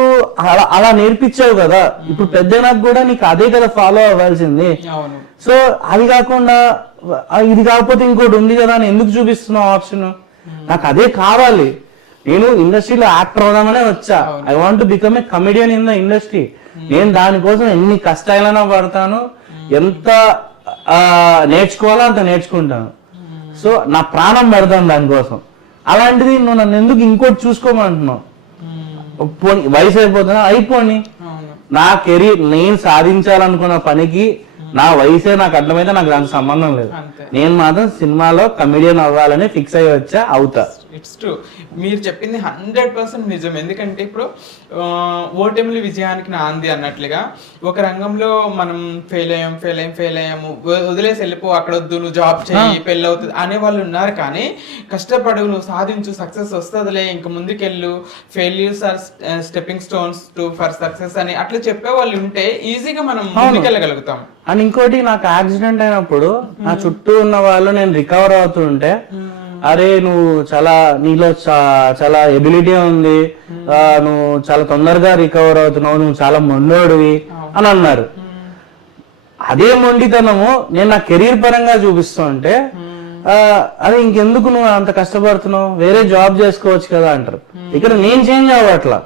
అలా నేర్పించావు కదా, ఇప్పుడు పెద్దనాకు కూడా నీకు అదే కదా ఫాలో అవ్వాల్సింది. సో అది కాకుండా ఇది కాకపోతే ఇంకోటి ఉంది కదా అని ఎందుకు చూపిస్తున్నావు ఆప్షన్? నాకు అదే కావాలి, నేను ఇండస్ట్రీలో యాక్టర్ అవుదామనే వచ్చా. I want to become a comedian in the industry. నేను దానికోసం ఎన్ని కష్టాలైనా పడతాను, ఎంత నేర్చుకోవాలో అంత నేర్చుకుంటాను. సో నా ప్రాణం పెడతాను దానికోసం. అలాంటిది నువ్వు నన్ను ఎందుకు ఇంకోటి చూసుకోమంటున్నావు? వయసు అయిపోని నా కెరీర్ నేను సాధించాలనుకున్న పనికి నా వయసే నాకు అర్థమైతే నాకు దానికి సంబంధం లేదు. నేను మాత్రం సినిమాలో కమెడియన్ అవ్వాలని ఫిక్స్ అయ్యి వచ్చా, అవుతా. ఇట్స్ ట్రూ, మీరు చెప్పింది 100% నిజం. ఎందుకంటే ఇప్పుడు ఓటమిలు విజయానికి నాంది అన్నట్లుగా ఒక రంగంలో మనం ఫెయిల్ అయ్యాము వదిలేసి వెళ్ళిపో, అక్కడ వద్దు, నువ్వు జాబ్ చేయి, పెళ్ళి అవుతుంది అనే వాళ్ళు ఉన్నారు. కానీ కష్టపడు, నువ్వు సాధించు, సక్సెస్ వస్తుందిలే, ఇంక ముందుకెళ్ళు, failures are stepping stones to for success అని అట్లా చెప్పే వాళ్ళు ఉంటే ఈజీగా మనం ముందుకెళ్ళగలుగుతాం. అండ్ ఇంకోటి, నాకు యాక్సిడెంట్ అయినప్పుడు నా చుట్టూ ఉన్న వాళ్ళు నేను రికవర్ అవుతుంటే, అరే నువ్వు నీలో చాలా ఎబిలిటీ ఉంది, నువ్వు చాలా తొందరగా రికవర్ అవుతున్నావు, నువ్వు చాలా మొండోడివి అని అన్నారు. అదే మొండితనము నేను నా కెరీర్ పరంగా చూపిస్తుంటే, అదే ఇంకెందుకు నువ్వు అంత కష్టపడుతున్నావు, వేరే జాబ్ చేసుకోవచ్చు కదా అంటారు. ఇక్కడ నేను చేంజ్ అవ్వట్లా.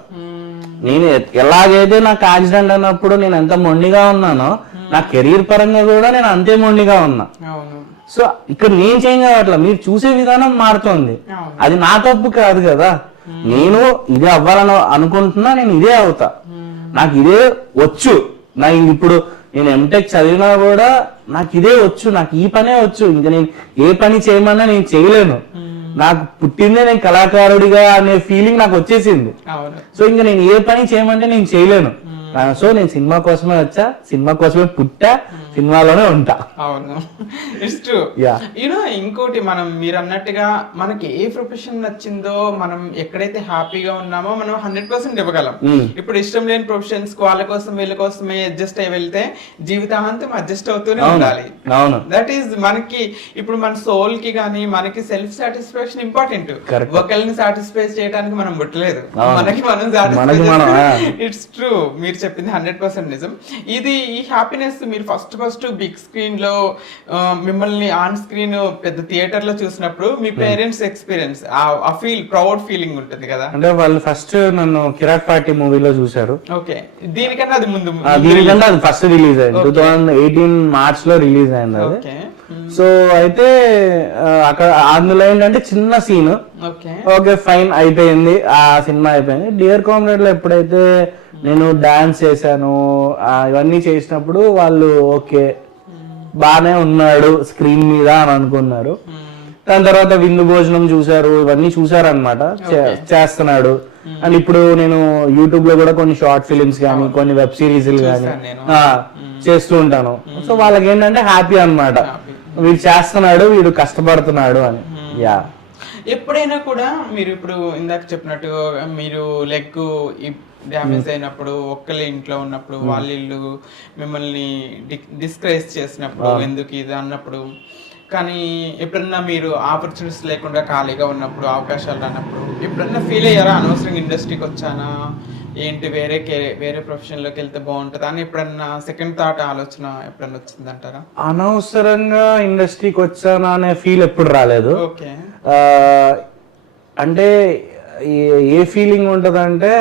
నేను ఎలాగైతే నాకు యాక్సిడెంట్ అయినప్పుడు నేను ఎంత మొండిగా ఉన్నానో, నా కెరీర్ పరంగా కూడా నేను అంతే మొండిగా ఉన్నా. సో ఇక్కడ నేను చేంజ్ అవ్వట్లా, మీరు చూసే విధానం మారుతోంది. అది నా తప్పు కాదు కదా, నేను ఇదే అవ్వాలని అనుకుంటున్నా, నేను ఇదే అవుతా, నాకు ఇదే వచ్చు. ఇప్పుడు నేను ఎంటెక్ చదివినా కూడా నాకు ఇదే వచ్చు, నాకు ఈ పనే వచ్చు. ఇంకా నేను ఏ పని చేయమన్నా నేను చేయలేను. నాకు పుట్టిందే నేను కళాకారుడిగా అనే ఫీలింగ్ నాకు వచ్చేసింది. సో ఇంకా నేను ఏ పని చేయమంటే నేను చేయలేను. సో నేను సినిమా కోసమే వచ్చా, సినిమా కోసమే పుట్టా, సినిమాలోనే ఉంటా. అవును, ఇట్స్ ట్రూ. ఇంకోటి, మీరు అన్నట్టుగా మనకి ఏ ప్రొఫెషన్ నచ్చిందో, మనం ఎక్కడైతే హ్యాపీగా ఉన్నామో మనం 100% ఇవ్వగలం. ఇప్పుడు ఇష్టం లేని ప్రొఫెషన్స్ వాళ్ళ కోసం వీళ్ళ కోసమే అడ్జస్ట్ అయ్యి వెళ్తే జీవితాంతం అడ్జస్ట్ అవుతూనే ఉండాలి. దట్ ఈస్ మనకి ఇప్పుడు మన సోల్ కి గానీ మనకి సెల్ఫ్ సాటిస్ఫాక్షన్ ఇంపార్టెంట్. ఒకరిని సాటిస్ఫై చేయడానికి మనం పుట్టలేదు, మనకి మనం. ఇట్స్ ట్రూ, మీరు చెప్పింది 100% నిజం. ఈ హ్యాపీనెస్ మీరు ఫస్ట్ ఫస్ట్ బిగ్ స్క్రీన్ లో మిమ్మల్ని ఆన్ స్క్రీన్ పెద్ద థియేటర్ లో చూసినప్పుడు మీ పేరెంట్స్ ఎక్స్పీరియన్స్ ఆ ప్రౌడ్ ఫీలింగ్ ఉంటుంది కదా? అంటే వాళ్ళు ఫస్ట్ నన్ను కిరాక్ పార్టీ మూవీలో చూశారు. ఓకే, దీనికన్నా అది ముందు దీనికంటే అది ఫస్ట్ రిలీజ్ అయింది 2018 మార్చ్ లో రిలీజ్ అయింది అది. సో అయితే అక్కడ అందులో ఏంటంటే చిన్న సీన్, ఓకే ఫైన్ అయిపోయింది, ఆ సినిమా అయిపోయింది. డియర్ కామ్రేడ్ లో ఎప్పుడైతే నేను డాన్స్ చేశాను ఇవన్నీ చేసినప్పుడు వాళ్ళు ఓకే బానే ఉన్నాడు స్క్రీన్ మీద అని అనుకున్నారు. దాని తర్వాత విందు భోజనం చూసారు, ఇవన్నీ చూసారు అనమాట, చేస్తున్నాడు. అండ్ ఇప్పుడు నేను యూట్యూబ్ లో కూడా కొన్ని షార్ట్ ఫిలిమ్స్ కానీ కొన్ని వెబ్ సిరీస్లు కానీ చేస్తూ ఉంటాను. సో వాళ్ళకి ఏంటంటే హ్యాపీ అన్నమాట, వీడు చేస్తున్నాడు, వీడు కష్టపడుతున్నాడు అని. యా, ఎప్పుడైనా కూడా మీరు ఇప్పుడు ఇందాక చెప్పినట్టు మీరు లెగ్ డ్యామేజ్ అయినప్పుడు ఒక్కళ్ళే ఇంట్లో ఉన్నప్పుడు వాళ్ళు మిమ్మల్ని డిస్కరేజ్ చేసినప్పుడు ఎందుకు ఇది అన్నప్పుడు, కానీ ఎప్పుడన్నా మీరు ఆపర్చునిటీస్ లేకుండా ఖాళీగా ఉన్నప్పుడు అవకాశాలు అన్నప్పుడు ఎప్పుడన్నా ఫీల్ అయ్యారా అనవసరంగా ఇండస్ట్రీకి వచ్చానా ఏంటి వేరే ప్రొఫెషన్ లోకి వెళ్తే బాగుంటుంది అని ఎప్పుడన్నా సెకండ్ థాట్ ఆలోచన ఎప్పుడన్నా వచ్చిందంటారా? అనవసరంగా ఇండస్ట్రీకి వచ్చానా అనే ఫీల్ ఎప్పుడు రాలేదు. ఓకే, అంటే ఏ ఫీలింగ్ ఉంటది అంటే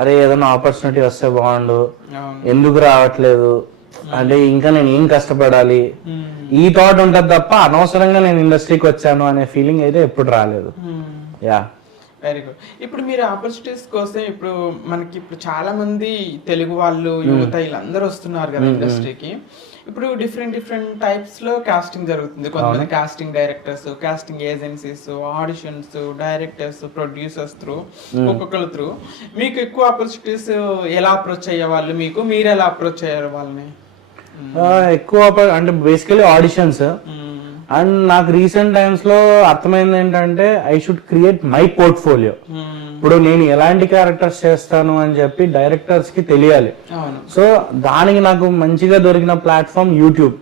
అరే ఏదైనా ఆపర్చునిటీ వస్తే బాగుండు, ఎందుకు రావట్లేదు అంటే ఇంకా నేను ఏం కష్టపడాలి ఈ థాట్ ఉంటది తప్ప అనవసరంగా నేను ఇండస్ట్రీకి వచ్చాను అనే ఫీలింగ్ అయితే ఎప్పుడు రాలేదు. Yeah, very good. ఇప్పుడు మీరు ఆపర్చునిటీస్ కోసం ఇప్పుడు మనకి ఇప్పుడు చాలా మంది తెలుగు వాళ్ళు యువత వీళ్ళందరూ వస్తున్నారు కదా ఇండస్ట్రీకి. ఇప్పుడు డిఫరెంట్ టైప్స్ లో కాస్టింగ్ జరుగుతుంది. కొంతమంది casting directors, casting agencies, auditions, directors, producers through, ఒక్కొక్కరు త్రూ. మీకు ఎక్కువ ఆపర్చునిటీస్ ఎలా అప్రోచ్ అయ్యే వాళ్ళు, మీరు ఎలా అప్రోచ్ అయ్యారు వాళ్ళని? ఎక్కువ అంటే బేసికలీ ఆడిషన్స్. అండ్ నాకు రీసెంట్ టైమ్స్ లో అర్థమైంది ఏంటంటే I should create my portfolio. ఇప్పుడు నేను ఎలాంటి క్యారెక్టర్స్ చేస్తాను అని చెప్పి డైరెక్టర్స్ కి తెలియాలి. సో దానికి నాకు మంచిగా దొరికిన ప్లాట్ఫామ్ యూట్యూబ్.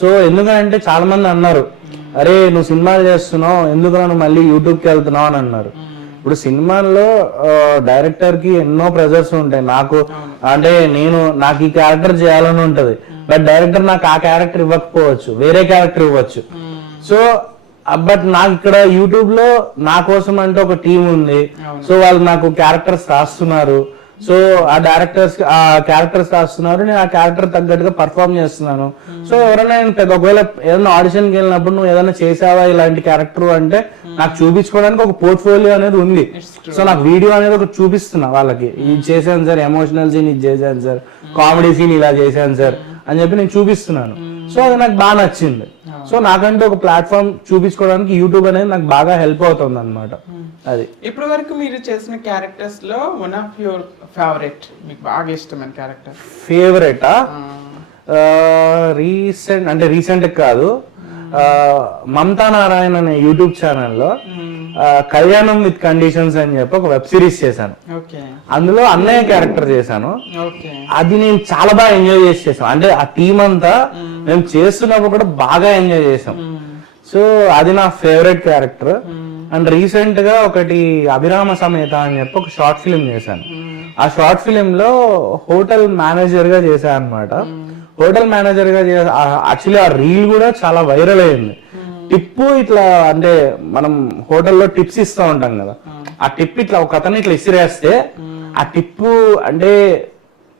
సో ఎందుకంటే చాలా మంది అన్నారు అరే నువ్వు సినిమాలు చేస్తున్నావు ఎందుకు నువ్వు మళ్ళీ యూట్యూబ్ కి వెళ్తున్నావు అని అన్నారు. ఇప్పుడు సినిమాల్లో డైరెక్టర్ కి ఎన్నో ప్రెజర్స్ ఉంటాయి. నాకు అంటే నాకు ఈ క్యారెక్టర్ చేయాలని ఉంటది, బట్ డైరెక్టర్ నాకు ఆ క్యారెక్టర్ ఇవ్వకపోవచ్చు, వేరే క్యారెక్టర్ ఇవ్వచ్చు. సో బట్ నాకు ఇక్కడ యూట్యూబ్ లో నా కోసం అంటే ఒక టీం ఉంది. సో వాళ్ళు నాకు క్యారెక్టర్స్ రాస్తున్నారు. సో ఆ క్యారెక్టర్స్ రాస్తున్నారు, నేను ఆ క్యారెక్టర్ తగ్గట్టుగా పర్ఫామ్ చేస్తున్నాను. సో ఎవరైనా నేను ఒకవేళ ఏదైనా ఆడిషన్కి వెళ్ళినప్పుడు నువ్వు ఏదైనా చేసావా ఇలాంటి క్యారెక్టర్ అంటే నాకు చూపించుకోవడానికి ఒక పోర్ట్ఫోలియో అనేది ఉంది. సో నాకు వీడియో అనేది ఒకటి చూపిస్తున్నా వాళ్ళకి, ఇది చేశాను సార్, ఎమోషనల్ సీన్ ఇది చేశాను సార్, కామెడీ సీన్ ఇలా చేశాను సార్ అని చెప్పి నేను చూపిస్తున్నాను. సో అది నాకు బాగా నచ్చింది. సో నాకంటే ఒక ప్లాట్ఫామ్ చూపించుకోవడానికి యూట్యూబ్ అనేది నాకు బాగా హెల్ప్ అవుతుంది అనమాట. అది ఇప్పటి వరకు మీరు చేసిన క్యారెక్టర్స్ లో వన్ ఆఫ్ యువర్ ఫేవరెట్, మీకు బాగా ఇష్టమైన క్యారెక్టర్? ఫేవరెటా? రీసెంట్ కాదు, మమతా నారాయణ అనే యూట్యూబ్ ఛానల్లో కళ్యాణం విత్ కండిషన్స్ అని చెప్పి ఒక వెబ్ సిరీస్ చేశాను. అందులో అన్నయ్య క్యారెక్టర్ చేశాను. అది నేను చాలా బాగా ఎంజాయ్ చేసాను. అంటే ఆ టీం అంతా మేము చేస్తున్నప్పుడు కూడా బాగా ఎంజాయ్ చేసాం. సో అది నా ఫేవరెట్ క్యారెక్టర్. అండ్ రీసెంట్ గా ఒకటి అభిరామ సమేత అని చెప్పి ఒక షార్ట్ ఫిలిం చేశాను. ఆ షార్ట్ ఫిలిం లో హోటల్ మేనేజర్ గా చేశాను అనమాట. హోటల్ మేనేజర్ గా యాక్చువల్లీ ఆ రీల్ కూడా చాలా వైరల్ అయింది. టిప్పు ఇట్లా అంటే మనం హోటల్లో టిప్స్ ఇస్తూ ఉంటాం కదా, ఆ టిప్ ఇట్లా ఒక అతను ఇట్లా ఇసిరేస్తే ఆ టిప్పు అంటే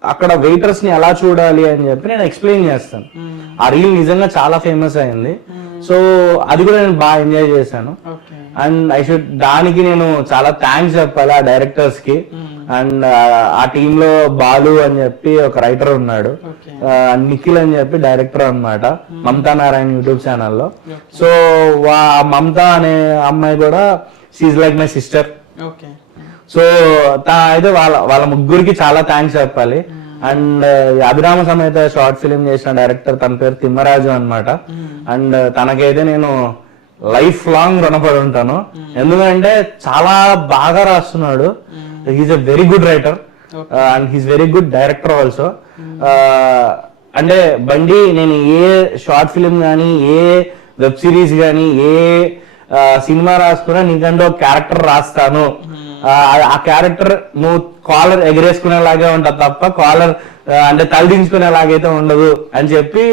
అక్కడ వెయిటర్స్ ని ఎలా చూడాలి అని చెప్పి నేను ఎక్స్ప్లెయిన్ చేస్తాను. ఆ రీల్ నిజంగా చాలా ఫేమస్ అయింది. సో అది కూడా నేను బాగా ఎంజాయ్ చేశాను. అండ్ దానికి నేను చాలా థ్యాంక్స్ చెప్పాలి ఆ డైరెక్టర్స్ కి. అండ్ ఆ టీమ్ లో బాలు అని చెప్పి ఒక రైటర్ ఉన్నాడు, నిఖిల్ అని చెప్పి డైరెక్టర్ అన్నమాట మమతా నారాయణ యూట్యూబ్ ఛానల్లో. సో మమతా అనే అమ్మాయి కూడా she's like my sister. So అయితే వాళ్ళ ముగ్గురికి చాలా థ్యాంక్స్ చెప్పాలి. And Abhirama Sametha short film చేసిన డైరెక్టర్ తన పేరు తిమ్మరాజు అన్నమాట. అండ్ తనకైతే నేను లైఫ్ లాంగ్ రుణపడి ఉంటాను, ఎందుకంటే చాలా బాగా రాస్తున్నాడు. He's a very good writer and he's very good director also. అంటే బండి నేను ఏ షార్ట్ ఫిలిం కానీ ఏ వెబ్ సిరీస్ కానీ ఏ సినిమా రాసుకున్నా నీకంటే ఒక క్యారెక్టర్ రాస్తాను ఆ క్యారెక్టర్ నువ్వు కాలర్ ఎగరేసుకునేలాగే ఉంటుంది తప్ప కాలర్ అంటే తలదించుకునేలాగైతే ఉండదు అని చెప్పి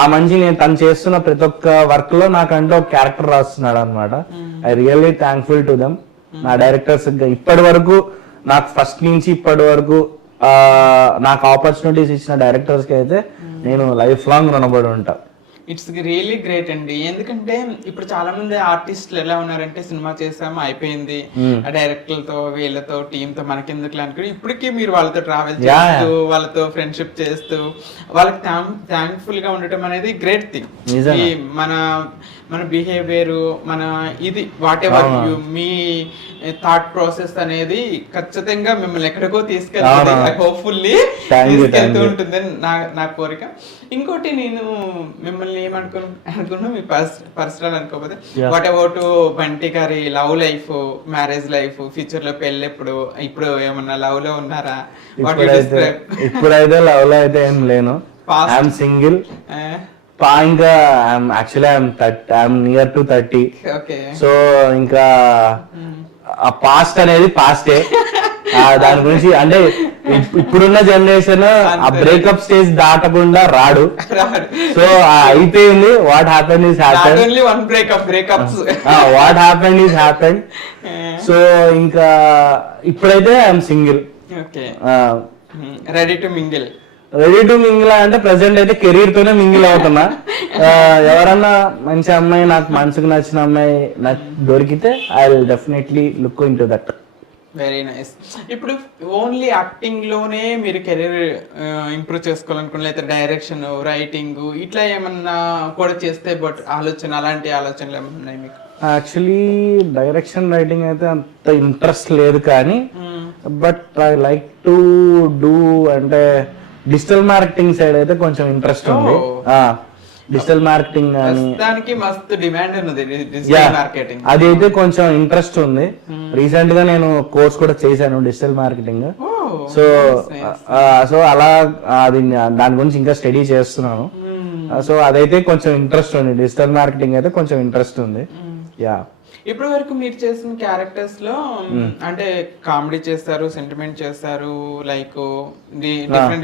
ఆ మనిషి నేను తను చేస్తున్న ప్రతి ఒక్క వర్క్ లో నాకంటే ఒక క్యారెక్టర్ రాస్తున్నాడు అనమాట. I really thankful to them. నా డైరెక్టర్స్ ఇప్పటి వరకు నాకు ఫస్ట్ నుంచి ఇప్పటి వరకు నాకు ఆపర్చునిటీస్ ఇచ్చిన డైరెక్టర్స్ కి అయితే నేను లైఫ్ లాంగ్ రుణపడి ఉంటా. ఇట్స్ రియలీ గ్రేట్ అండి. ఎందుకంటే ఇప్పుడు చాలా మంది ఆర్టిస్టులు ఎలా ఉన్నారంటే సినిమా చేసాము అయిపోయింది, ఆ డైరెక్టర్లతో వీళ్ళతో టీమ్ తో మనకెందుకు అనుకుని ఇప్పటికీ మీరు వాళ్ళతో ట్రావెల్ చేస్తూ వాళ్ళతో ఫ్రెండ్షిప్ చేస్తూ వాళ్ళకి థ్యాంక్ఫుల్ గా ఉండటం అనేది గ్రేట్ థింగ్. మన మన బిహేవియర్ మన ఇది what ever me thought process అనేది ఖచ్చితంగా మిమ్మల్ని ఎక్కడికో తీసుకెళ్తుంది, హోప్ఫుల్లీ తీసుకెళ్తూ ఉంటుందని నా కోరిక. ఇంకోటి నేను మిమ్మల్ని ఏమనుకున్నా మీ పర్సనల్ అనుకోకపోతే వాట్ అబౌట్ బంటి గారి love life, marriage life, future లో పెళ్ళి ఇప్పుడు ఏమన్నా లవ్ లో ఉన్నారా? ఇప్పుడైతే లవ్ లో అయితే ఏం లేను, ఐఎమ్ సింగిల్. ఇంకా ఐఎమ్ నియర్ టు 30. సో ఇంకా ఆ పాస్ట్ అనేది పాస్టే. దాని గురించి అంటే ఇప్పుడున్న జనరేషన్ ఆ బ్రేకప్ స్టేజ్ దాటకుండా రాడు. సో అయిపోయింది, what happen is happen, what happen is happen. So ఇంకా ఇప్పుడైతే I'm single, ready to mingle అంటే ప్రెసెంట్ అయితే కెరీర్ తోనే మింగిల్ అవుతున్నా. ఎవరన్నా మంచి అమ్మాయి నాకు మనసుకు నచ్చిన అమ్మాయి దొరికితే I will definitely look in to that. Very nice. ఇప్పుడు ఓన్లీ యాక్టింగ్ లోనే మీరు కెరీర్ ఇంప్రూవ్ చేసుకోవాలనుకున్న, లేదా డైరెక్షన్, రైటింగ్ ఇట్లా ఏమన్నా కూడా చేస్తే బట్ అలాంటి ఆలోచనలు ఏమన్నా ఉన్నాయి మీకు? యాక్చువల్లీ డైరెక్షన్ రైటింగ్ అయితే అంత ఇంట్రెస్ట్ లేదు, కానీ but I like to do అంటే డిజిటల్ మార్కెటింగ్ సైడ్ అయితే కొంచెం ఇంట్రెస్ట్ ఉంది. డిజిటల్ మార్కెటింగ్ దానికి మస్తు డిమాండ్ ఉన్నది, డిజిటల్ మార్కెటింగ్ అది అయితే కొంచెం ఇంట్రెస్ట్ ఉంది. రీసెంట్ గా నేను కోర్స్ కూడా చేశాను డిజిటల్ మార్కెటింగ్. సో అలా అది దాని గురించి ఇంకా స్టడీ చేస్తున్నాను. సో అదైతే కొంచెం ఇంట్రెస్ట్ ఉంది, డిజిటల్ మార్కెటింగ్ అయితే కొంచెం ఇంట్రెస్ట్ ఉంది. యా, ఇప్పటి వరకు మీరు చేసిన క్యారెక్టర్స్ లో అంటే కామెడీ చేస్తారు, సెంటిమెంట్ చేస్తారు, లైక్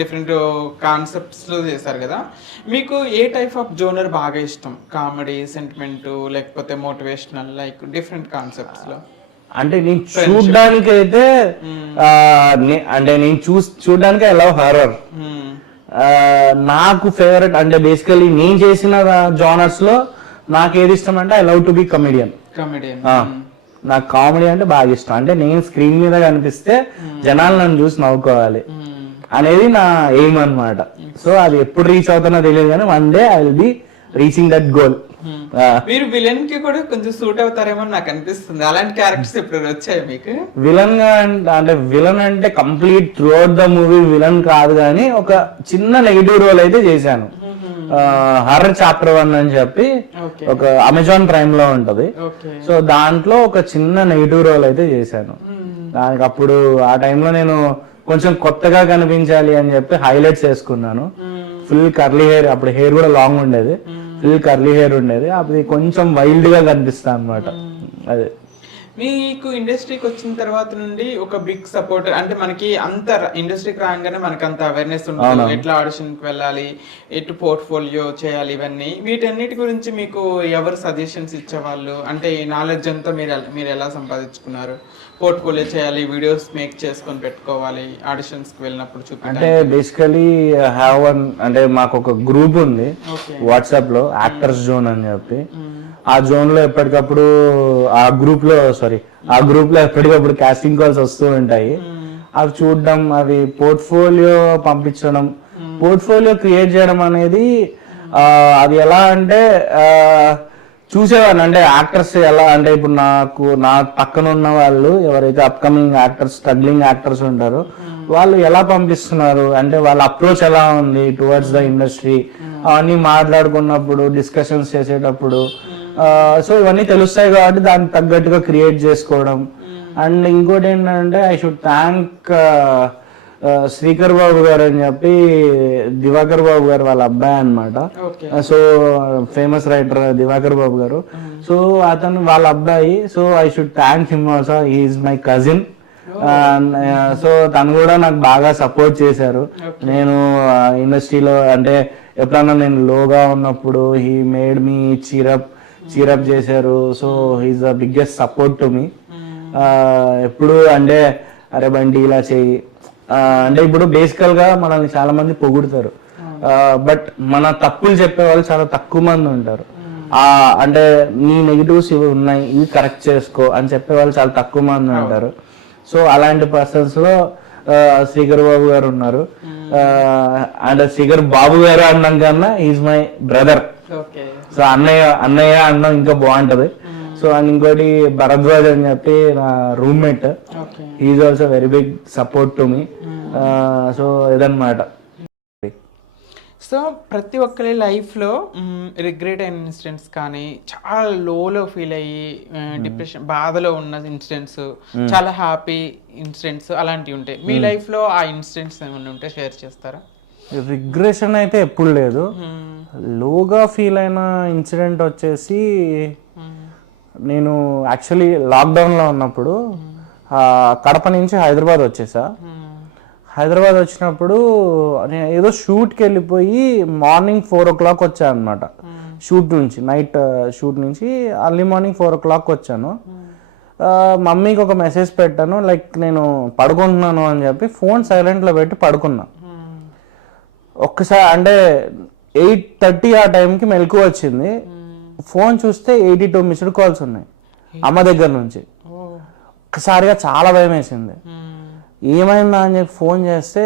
డిఫరెంట్ కాన్సెప్ట్స్ లో చేస్తారు కదా. మీకు ఏ టైప్ ఆఫ్ జోనర్ బాగా ఇష్టం? కామెడీ, సెంటిమెంట్, లేకపోతే మోటివేషనల్, లైక్ డిఫరెంట్ కాన్సెప్ట్స్ లో? అంటే నేను చూడడానికి అయితే అంటే నేను చూడడానికి ఐ లవ్ హారర్. నాకు ఫేవరెట్ అంటే బేసికలీ నేను చేసిన జోనర్స్ లో నాకు ఏది ఇష్టం అంటే I love to be comedian. నాకు కామెడీ అంటే బాగా ఇష్టం. అంటే నేను స్క్రీన్ మీద కనిపిస్తే జనాలు నన్ను చూసి నవ్వుకోవాలి అనేది నా ఎయిమ్ అన్నమాట. సో అది ఎప్పుడు రీచ్ అవుతున్నా తెలియదు, కానీ one day I will be reaching that goal. మీరు విలన్ కి కూడా కొంచెం సూట్ అవుతారేమో నాకు అనిపిస్తుంది. అలాంటి క్యారెక్టర్స్ ఎప్పుడు వచ్చాయి మీకు? విలన్ గా అంటే విలన్ అంటే complete through out the movie villain కాదు, కానీ ఒక చిన్న నెగిటివ్ రోల్ అయితే చేశాను. హర్రర్ చాప్టర్ 1 అని చెప్పి ఒక అమెజాన్ ప్రైమ్ లో ఉంటది. సో దాంట్లో ఒక చిన్న నెగిటివ్ రోల్ అయితే చేశాను. దానికి అప్పుడు ఆ టైంలో నేను కొంచెం కొత్తగా కనిపించాలి అని చెప్పి హైలైట్స్ వేసుకున్నాను. ఫుల్ కర్లీ హెయిర్, అప్పుడు హెయిర్ కూడా లాంగ్ ఉండేది, ఫుల్ కర్లీ హెయిర్ ఉండేది. అది కొంచెం వైల్డ్ గా కనిపిస్తా అనమాట. అదే మీకు ఇండస్ట్రీకి వచ్చిన తర్వాత నుండి ఒక బిగ్ సపోర్ట్ అంటే మనకి అంత ఇండస్ట్రీకి రాగానే మనకు అంత అవేర్నెస్ ఉంటుంది, ఎట్లా ఆడిషన్కి వెళ్ళాలి, ఎటు పోర్ట్ఫోలియో చేయాలి, ఇవన్నీ వీటన్నిటి గురించి మీకు ఎవరు సజెషన్స్ ఇచ్చేవాళ్ళు? అంటే ఈ నాలెడ్జ్ అంతా మీరు ఎలా సంపాదించుకున్నారు? పోర్ట్ఫోలియో చేయాలి, వీడియోస్ మేక్ చేసుకొని పెట్టుకోవాలి, ఆడిషన్స్ కి వెళ్ళినప్పుడు చూపి. అంటే బేసికలీ హ్యావ్ వన్ అంటే మాకు ఒక గ్రూప్ ఉంది వాట్సాప్ లో, యాక్టర్స్ జోన్ అని చెప్పి. ఆ జోన్ లో ఎప్పటికప్పుడు ఆ గ్రూప్ లో ఎప్పటికప్పుడు కాస్టింగ్ కాల్స్ వస్తూ ఉంటాయి. అవి చూడడం, అవి పోర్ట్ఫోలియో పంపించడం, పోర్ట్ఫోలియో క్రియేట్ చేయడం అనేది అది ఎలా అంటే చూసేవాడిని. అంటే యాక్టర్స్ ఎలా అంటే ఇప్పుడు నా పక్కన ఉన్న వాళ్ళు ఎవరైతే అప్కమింగ్ యాక్టర్స్, స్ట్రగ్లింగ్ యాక్టర్స్ ఉంటారో వాళ్ళు ఎలా పంపిస్తున్నారు, అంటే వాళ్ళ అప్రోచ్ ఎలా ఉంది టువర్డ్స్ ద ఇండస్ట్రీ, అవన్నీ మాట్లాడుకున్నప్పుడు, డిస్కషన్స్ చేసేటప్పుడు సో ఇవన్నీ తెలుస్తాయి. కాబట్టి దానికి తగ్గట్టుగా క్రియేట్ చేసుకోవడం. అండ్ ఇంకోటి ఏంటంటే ఐ షుడ్ థ్యాంక్ శ్రీకర్ బాబు గారు అని చెప్పి, దివాకర్ బాబు గారు వాళ్ళ అబ్బాయి అన్నమాట. సో ఫేమస్ రైటర్ దివాకర్ బాబు గారు. సో అతను వాళ్ళ అబ్బాయి. So I should thank him also, he is my cousin. So తను కూడా నాకు బాగా సపోర్ట్ చేశారు. నేను ఇండస్ట్రీలో అంటే ఎప్పుడన్నా నేను లోగా ఉన్నప్పుడు హీ మేడ్ మీ చీరప్ చేశారు. So he's the biggest support to me. ఎప్పుడు అంటే అరే బండి ఇలా చెయ్యి అంటే ఇప్పుడు బేసికల్ గా మనల్ని చాలా మంది పొగుడుతారు, బట్ మన తప్పులు చెప్పే వాళ్ళు చాలా తక్కువ మంది ఉంటారు. అంటే నీ నెగిటివ్స్ ఇవి ఉన్నాయి, ఇవి కరెక్ట్ చేసుకో అని చెప్పే వాళ్ళు చాలా తక్కువ మంది ఉంటారు. సో అలాంటి పర్సన్స్ లో శ్రీకర్ బాబు గారు ఉన్నారు. అండ్ శ్రీకర్ బాబు గారు అన్నాం కన్నా ఈజ్ మై బ్రదర్. సో అన్నయ్య అన్నం ఇంకా బాగుంటది. సో అండ్ ఇంకోటి భరద్వాజ్ అని చెప్పి నా roommate, is also very big support to me. So ఇదన్నమాట. సో ప్రతి ఒక్కరి లైఫ్లో రిగ్రెట్ అయిన ఇన్సిడెంట్స్ కానీ, చాలా లోలో ఫీల్ అయ్యి డిప్రెషన్ బాధలో ఉన్న ఇన్సిడెంట్స్, చాలా హ్యాపీ ఇన్సిడెంట్స్ అలాంటివి ఉంటాయి. మీ లైఫ్లో ఆ ఇన్సిడెంట్స్ ఏమైనా ఉంటే షేర్ చేస్తారా? రిగ్రెషన్ అయితే ఎప్పుడు లేదు. లోగా ఫీల్ అయిన ఇన్సిడెంట్ వచ్చేసి నేను యాక్చువల్లీ లాక్డౌన్లో ఉన్నప్పుడు కడప నుంచి హైదరాబాద్ వచ్చేసా. హైదరాబాద్ వచ్చినప్పుడు నేను ఏదో షూట్కి వెళ్ళిపోయి మార్నింగ్ 4 o'clock వచ్చాను అనమాట. షూట్ నుంచి నైట్ షూట్ నుంచి అర్లీ మార్నింగ్ 4 o'clock వచ్చాను. మమ్మీకి ఒక మెసేజ్ పెట్టాను, లైక్ నేను పడుకుంటున్నాను అని చెప్పి ఫోన్ సైలెంట్లో పెట్టి పడుకున్నా. ఒక్కసారి అంటే 8:30 ఆ టైంకి మెలకు వచ్చింది. ఫోన్ చూస్తే 82 మిస్డ్ కాల్స్ ఉన్నాయి అమ్మ దగ్గర నుంచి. ఒక్కసారిగా చాలా భయం వేసింది. ఏమైందా అని చెప్పి ఫోన్ చేస్తే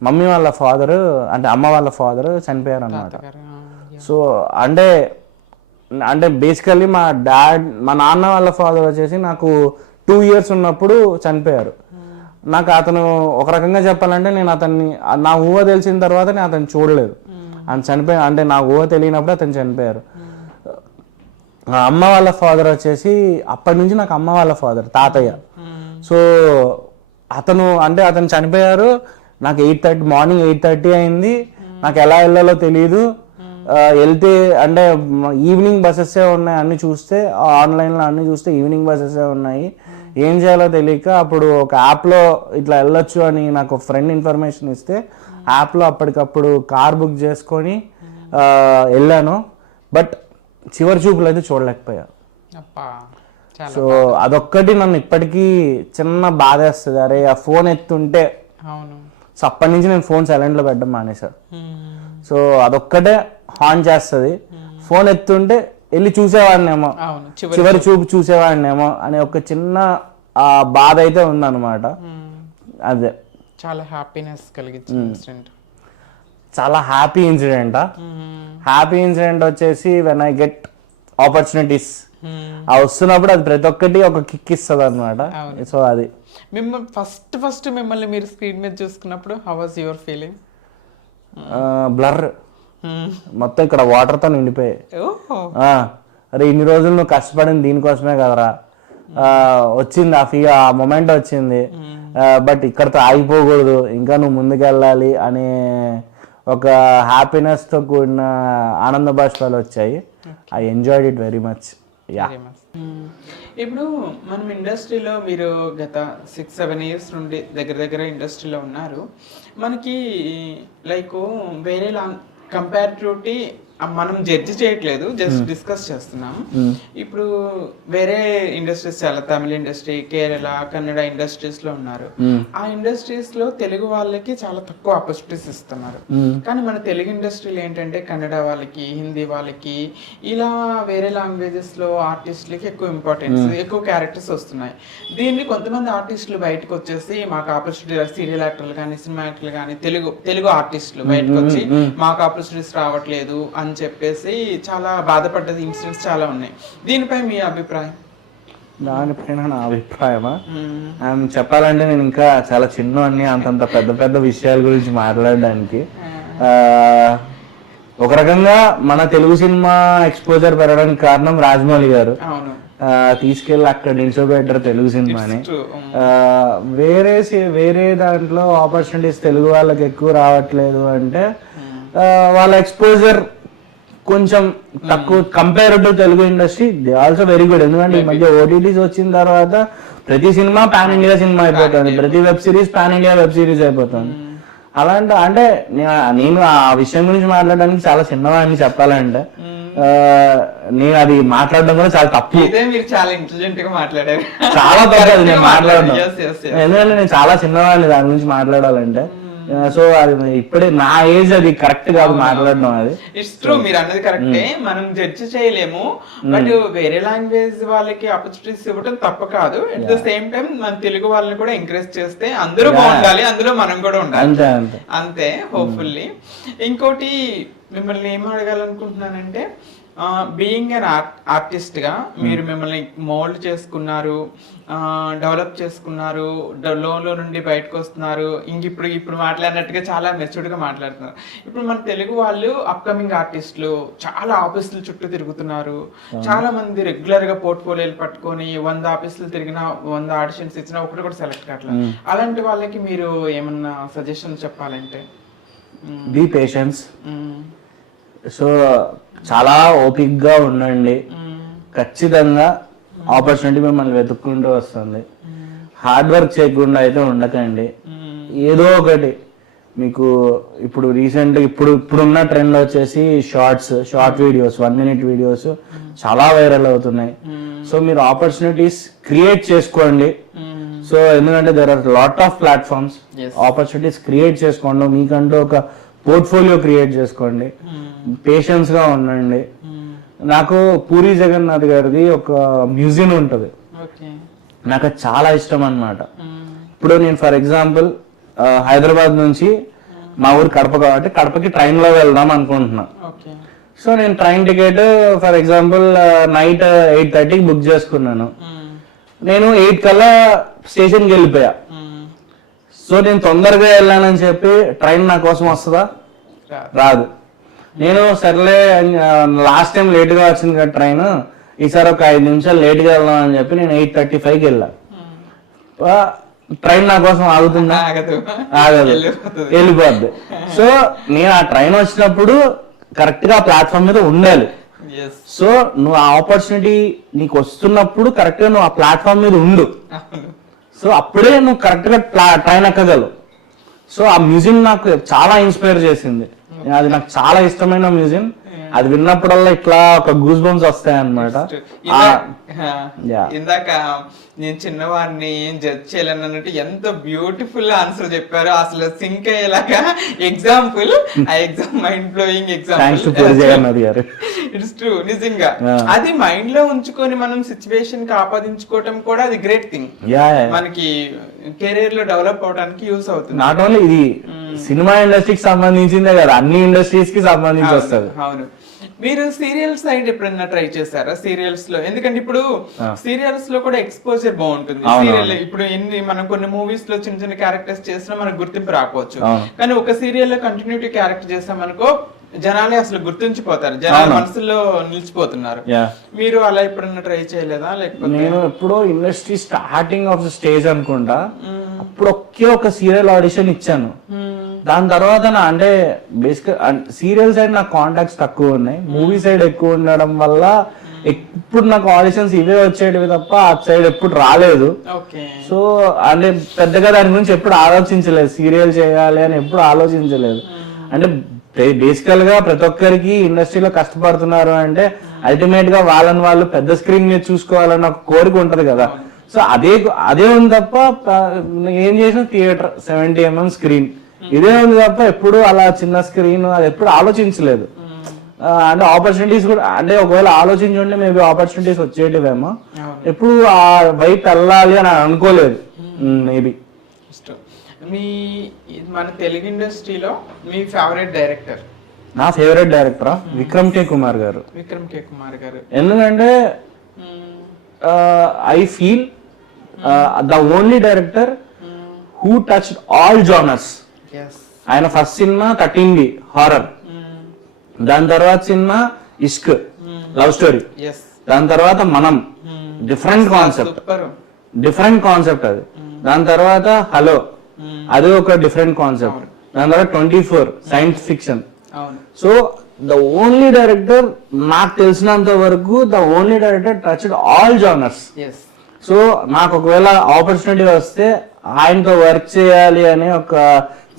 మమ్మీ వాళ్ళ ఫాదరు అంటే అమ్మ వాళ్ళ ఫాదరు చనిపోయారు అన్నమాట. సో అంటే బేసికల్లీ మా నాన్న వాళ్ళ ఫాదర్ వచ్చేసి నాకు 2 years ఉన్నప్పుడు చనిపోయారు. నాకు అతను ఒక రకంగా చెప్పాలంటే నేను అతన్ని నా ఊహ తెలిసిన తర్వాత నేను అతను చూడలేదు. ఆయన చనిపోయి అంటే నా ఊహ తెలియనప్పుడు అతను చనిపోయారు. అమ్మ వాళ్ళ ఫాదర్ వచ్చేసి అప్పటి నుంచి నాకు అమ్మ వాళ్ళ ఫాదర్ తాతయ్య. సో అతను చనిపోయారు. నాకు మార్నింగ్ 8:30 అయింది. నాకు ఎలా వెళ్ళాలో తెలియదు. వెళ్తే అంటే ఈవినింగ్ బస్సెసే ఉన్నాయి, అన్ని చూస్తే ఆన్లైన్లో అన్ని చూస్తే ఈవినింగ్ బస్సెసే ఉన్నాయి. ఏం చేయాలో తెలియక అప్పుడు ఒక యాప్లో ఇట్లా వెళ్ళొచ్చు అని నాకు ఫ్రెండ్ ఇన్ఫర్మేషన్ ఇస్తే యాప్లో అప్పటికప్పుడు కార్ బుక్ చేసుకొని వెళ్ళాను. బట్ చివరి చూపులు అయితే చూడలేకపోయా. సో అదొక్కటి నన్ను ఇప్పటికీ చిన్న బాధేస్తుంది. అరే ఆ ఫోన్ ఎత్తుంటే. సో అప్పటి నుంచి నేను ఫోన్ సైలెంట్లో పెట్టడం మానేశాను. సో అదొక్కటే హాన్ చేస్తుంది. ఫోన్ ఎత్తుంటే వెళ్ళి చూసేవాడినేమో, చివరి చూపు చూసేవాడినేమో అనే ఒక చిన్న బాధ అయితే ఉందన్నమాట. అదే చాలా హ్యాపీనెస్ కలిగించిన ఇన్సిడెంట్. చాలా హ్యాపీ ఇన్సిడెంటా? హ్యాపీ ఇన్సిడెంట్ వచ్చేసి వెన్ ఐ గెట్ ఆపర్చునిటీస్ వస్తున్నప్పుడు అది ప్రతి ఒక్కటి ఒక కిక్ ఇస్తుంది అనమాట. సో అది మిమ్మల్ని ఫస్ట్ మిమ్మల్ని మీరు స్క్రీన్ మీద చూసుకున్నప్పుడు how was your feeling? Blur మొత్తం ఇక్కడ వాటర్తో నిండిపోయాయి. అరే ఇన్ని రోజులు నువ్వు కష్టపడింది దీనికోసమే కదరా, వచ్చింది ఆ మొమెంట్ వచ్చింది. బట్ ఇక్కడతో ఆగిపోకూడదు, ఇంకా నువ్వు ముందుకెళ్ళాలి అనే ఒక హ్యాపీనెస్తో కూడిన ఆనంద బాష్పాలు వచ్చాయి. I enjoyed it very much. ఇప్పుడు మనం ఇండస్ట్రీలో మీరు గత 6-7 years నుండి దగ్గర ఇండస్ట్రీలో ఉన్నారు. మనకి లైక్ వేరే కంపారిటివిటీ మనం జడ్జి చేయట్లేదు, జస్ట్ డిస్కస్ చేస్తున్నాం. ఇప్పుడు వేరే ఇండస్ట్రీస్ చాలా తమిళ ఇండస్ట్రీ, కేరళ, కన్నడ ఇండస్ట్రీస్ లో ఉన్నారు. ఆ ఇండస్ట్రీస్ లో తెలుగు వాళ్ళకి చాలా తక్కువ ఆపర్చునిటీస్ ఇస్తున్నారు. కానీ మన తెలుగు ఇండస్ట్రీలో ఏంటంటే కన్నడ వాళ్ళకి, హిందీ వాళ్ళకి, ఇలా వేరే లాంగ్వేజెస్ లో ఆర్టిస్టులకి ఎక్కువ ఇంపార్టెన్స్, ఎక్కువ క్యారెక్టర్స్ వస్తున్నాయి. దీన్ని కొంతమంది ఆర్టిస్టులు బయటకు వచ్చేసి మాకు ఆపర్చునిటీ, సీరియల్ యాక్టర్లు కానీ, సినిమా యాక్టర్లు కానీ, తెలుగు ఆర్టిస్టులు బయటకు వచ్చి మాకు ఆపర్చునిటీస్ రావట్లేదు అని చెప్పేసి చాలా బాధపడ్డది ఇన్సిడెంట్స్ చాలా ఉన్నాయి. దీనిపై మీ అభిప్రాయం? దానిపైన నా అభిప్రాయమా చెప్పాలంటే నేను ఇంకా చాలా చిన్నవాడిని అంతంత పెద్ద విషయాల గురించి మాట్లాడడానికి. ఒక రకంగా మన తెలుగు సినిమా ఎక్స్పోజర్ పెరగడానికి కారణం రాజమౌళి గారు. తీసుకెళ్ళి అక్కడ నిల్చోబెట్టారు తెలుగు సినిమాని. వేరే దాంట్లో ఆపర్చునిటీస్ తెలుగు వాళ్ళకి ఎక్కువ రావట్లేదు అంటే వాళ్ళ ఎక్స్పోజర్ కొంచెం తక్కువ compare to Telugu industry, they also very good. ఎందుకంటే ఈ మధ్య ఓటీటీస్ వచ్చిన తర్వాత ప్రతి సినిమా పాన్ ఇండియా సినిమా అయిపోతుంది, ప్రతి web series pan India web series అయిపోతుంది. అలాంటి అంటే నేను ఆ విషయం గురించి మాట్లాడడానికి చాలా చిన్నవాడిని చెప్పాలంటే. నేను అది మాట్లాడడం కూడా చాలా తప్పు, మీరు చాలా ఇంటెలిజెంట్ గా మాట్లాడారు, చాలా తప్పు అది నేను మాట్లాడడం. ఎందుకంటే నేను చాలా చిన్నవాడిని దాని గురించి మాట్లాడాలంటే. సో అది ఇప్పుడే నా ఏజ్ అది కరెక్ట్ కాదు మాట్లాడడం. అది ఇట్స్ ట్రూ, మీరు అన్నది కరెక్టే. మనం జడ్జి చేయలేము, బట్ వేరే లాంగ్వేజ్ వాళ్ళకి ఆపర్చునిటీస్ ఇవ్వడం తప్ప కాదు. అట్ ద సేమ్ టైం మన తెలుగు వాళ్ళని కూడా ఎంకరేజ్ చేస్తే అందరూ బాగుండాలి, అందులో మనం కూడా ఉండాలి, అంతే హోప్ఫుల్లీ. ఇంకోటి మిమ్మల్ని ఏం అడగాలనుకుంటున్నానంటే, బీయింగ్ అన్ ఆర్టిస్ట్ గా మీరు మిమ్మల్ని మోల్డ్ చేసుకున్నారు, డెవలప్ చేసుకున్నారు, లోన్లో నుండి బయటకు వస్తున్నారు, ఇప్పుడు మాట్లాడినట్టుగా చాలా మెచ్యూర్డ్ గా మాట్లాడుతున్నారు. ఇప్పుడు మన తెలుగు వాళ్ళు అప్కమింగ్ ఆర్టిస్టులు చాలా ఆఫీసుల చుట్టూ తిరుగుతున్నారు, చాలా మంది రెగ్యులర్ గా పోర్ట్ఫోలియోలు పట్టుకొని 100 ఆఫీసులు తిరిగినా 100 ఆడిషన్స్ ఇచ్చినా ఒకటి కూడా సెలెక్ట్ కావట్లేదు. అలాంటి వాళ్ళకి మీరు ఏమన్నా సజెషన్ చెప్పాలంటే? Be patience. సో చాలా ఓపిక్ గా ఉండండి, ఖచ్చితంగా ఆపర్చునిటీ మిమ్మల్ని వెతుక్కుంటూ వస్తుంది. హార్డ్ వర్క్ చేయకుండా అయితే ఉండకండి. ఏదో ఒకటి మీకు ఇప్పుడు రీసెంట్ ఇప్పుడున్న ట్రెండ్ వచ్చేసి షార్ట్ వీడియోస్, 1 minute వీడియోస్ చాలా వైరల్ అవుతున్నాయి. సో మీరు ఆపర్చునిటీస్ క్రియేట్ చేసుకోండి. సో ఎందుకంటే there are lot of platforms, opportunities create చేసుకోండి, మీకంటూ ఒక పోర్ట్ఫోలియో క్రియేట్ చేసుకోండి, పేషెన్స్ గా ఉండండి. నాకు పూరి జగన్నాథ్ గారిది ఒక మ్యూజియం ఉంటది, నాకు అది చాలా ఇష్టం అన్నమాట. ఇప్పుడు నేను ఫర్ ఎగ్జాంపుల్ హైదరాబాద్ నుంచి మా ఊరు కడప కాబట్టి కడపకి ట్రైన్ లో వెళ్దాం అనుకుంటున్నా. సో నేను train ticket for example night 8:30కి బుక్ చేసుకున్నాను. నేను 8 కల్లా స్టేషన్కి వెళ్ళిపోయా. సో నేను తొందరగా వెళ్ళానని చెప్పి ట్రైన్ నా కోసం వస్తుందా? రాదు. నేను సర్లే లాస్ట్ టైం లేట్ గా వచ్చింది కదా ట్రైన్, ఈసారి ఒక 5 నిమిషాలు లేట్ గా వెళ్దాం అని చెప్పి నేను 8:35కి వెళ్ళా. ట్రైన్ నా కోసం ఆగుతుందా? ఆగదు, వెళ్ళిపోద్ది. సో నేను ఆ ట్రైన్ వచ్చినప్పుడు కరెక్ట్ గా ప్లాట్ఫామ్ మీద ఉండాలి. సో నువ్వు ఆ ఆపర్చునిటీ నీకు వస్తున్నప్పుడు కరెక్ట్ గా నువ్వు ఆ ప్లాట్ఫామ్ మీద ఉండు. సో అప్పుడే నువ్వు కరెక్ట్ గా ట్రైన్ ఎక్కగలవు. సో ఆ మ్యూజియం నాకు చాలా ఇన్స్పైర్ చేసింది, అది నాకు చాలా ఇష్టమైన మ్యూజియం. అది విన్నప్పుడల్లా ఇట్లా ఒక గూస్ బంప్స్ వస్తాయి అన్నమాట. ఇందాక నేను చిన్నవాడిని ఏం జడ్జ్ చేయలేను అన్నట్టు ఎంత బ్యూటిఫుల్ ఆన్సర్ చెప్పారు, అసలు సింక్ అయ్యేలాగా ఎగ్జాంపుల్. ఆ exam mind blowing example. It's true, నిజంగా అది మైండ్ లో ఉంచుకొని మనం సిచ్యువేషన్ కి ఆపాదించుకోవటం కూడా అది గ్రేట్ థింగ్, మనకి కెరీర్ లో డెవలప్ అవడానికి యూస్ అవుతుంది. నాట్ ఓన్లీ ఇది సినిమా ఇండస్ట్రీకి సంబంధించిందే కదా, అన్ని ఇండస్ట్రీస్ కి సంబంధించి వస్తుంది. అవును. మీరు సీరియల్ సైడ్ ఎప్పుడైనా ట్రై చేశారా? సీరియల్స్ లో, ఎందుకంటే ఇప్పుడు సీరియల్స్ లో కూడా ఎక్స్పోజర్ బాగుంటుంది. సీరియల్ ఇప్పుడు మనం కొన్ని మూవీస్ లో చిన్న చిన్న క్యారెక్టర్స్ చేసినా మనకు గుర్తింపు రాకపోవచ్చు, కానీ ఒక సీరియల్ లో కంటిన్యూటీ క్యారెక్టర్ చేసామనుకో జనాలే అసలు గుర్తుంచిపోతారు, జనాల మనసులో నిలిచిపోతున్నారు. మీరు అలా ఎప్పుడన్నా ట్రై చేయలేదా? లేకపోతే నేను ఎప్పుడో industry starting of the stage అనుకుంటా, అప్పుడు ఒకే ఒక సీరియల్ ఆడిషన్ ఇచ్చాను. దాని తర్వాత అంటే బేసిక్ సీరియల్ సైడ్ నాకు కాంటాక్ట్స్ తక్కువ ఉన్నాయి, మూవీ సైడ్ ఎక్కువ ఉండడం వల్ల ఇప్పుడు నాకు ఆడిషన్స్ ఇవే వచ్చేటివి తప్ప అటు సైడ్ ఎప్పుడు రాలేదు. సో అంటే పెద్దగా దాని గురించి ఎప్పుడు ఆలోచించలేదు, సీరియల్ చేయాలి అని ఎప్పుడు ఆలోచించలేదు. అంటే బేసికల్ గా ప్రతి ఒక్కరికి ఇండస్ట్రీలో కష్టపడుతున్నారు అంటే అల్టిమేట్ గా వాళ్ళని వాళ్ళు పెద్ద స్క్రీన్ మీద చూసుకోవాలన్న ఒక కోరిక ఉంటది కదా. సో అదే ఉంది తప్ప ఏం చేసిన థియేటర్ 70mm స్క్రీన్ ఇదే ఉంది తప్ప ఎప్పుడు అలా చిన్న స్క్రీన్ అది ఎప్పుడు ఆలోచించలేదు. అంటే ఆపర్చునిటీస్ కూడా అంటే ఒకవేళ ఆలోచించుంటే మేబీ ఆపర్చునిటీస్ వచ్చేటివేమో, ఎప్పుడు ఆ వైపు వెళ్ళాలి అని అనుకోలేదు. మేబీ మన తెలుగు ఇండస్ట్రీలో మీ ఫేవరెట్ డైరెక్టర్? నా ఫేవరెట్ డైరెక్టరా విక్రమ్ కే కుమార్ గారు. విక్రమ్ కే కుమార్ గారు ఎందుకంటే I feel the only director who touched all genres. ఆయన ఫస్ట్ సినిమా 13B హారర్, దాని తర్వాత సినిమా ఇష్క్ లవ్ స్టోరీ, దాని తర్వాత మనం డిఫరెంట్ కాన్సెప్ట్ అది, దాని తర్వాత హలో అది ఒక డిఫరెంట్ కాన్సెప్ట్, దాని తర్వాత 24 science fiction. So the only director నాకు తెలిసినంత వరకు the only director touched all genres. Yes. So నాకు ఒకవేళ ఆపర్చునిటీ వస్తే ఆయనతో వర్క్ చేయాలి అనే ఒక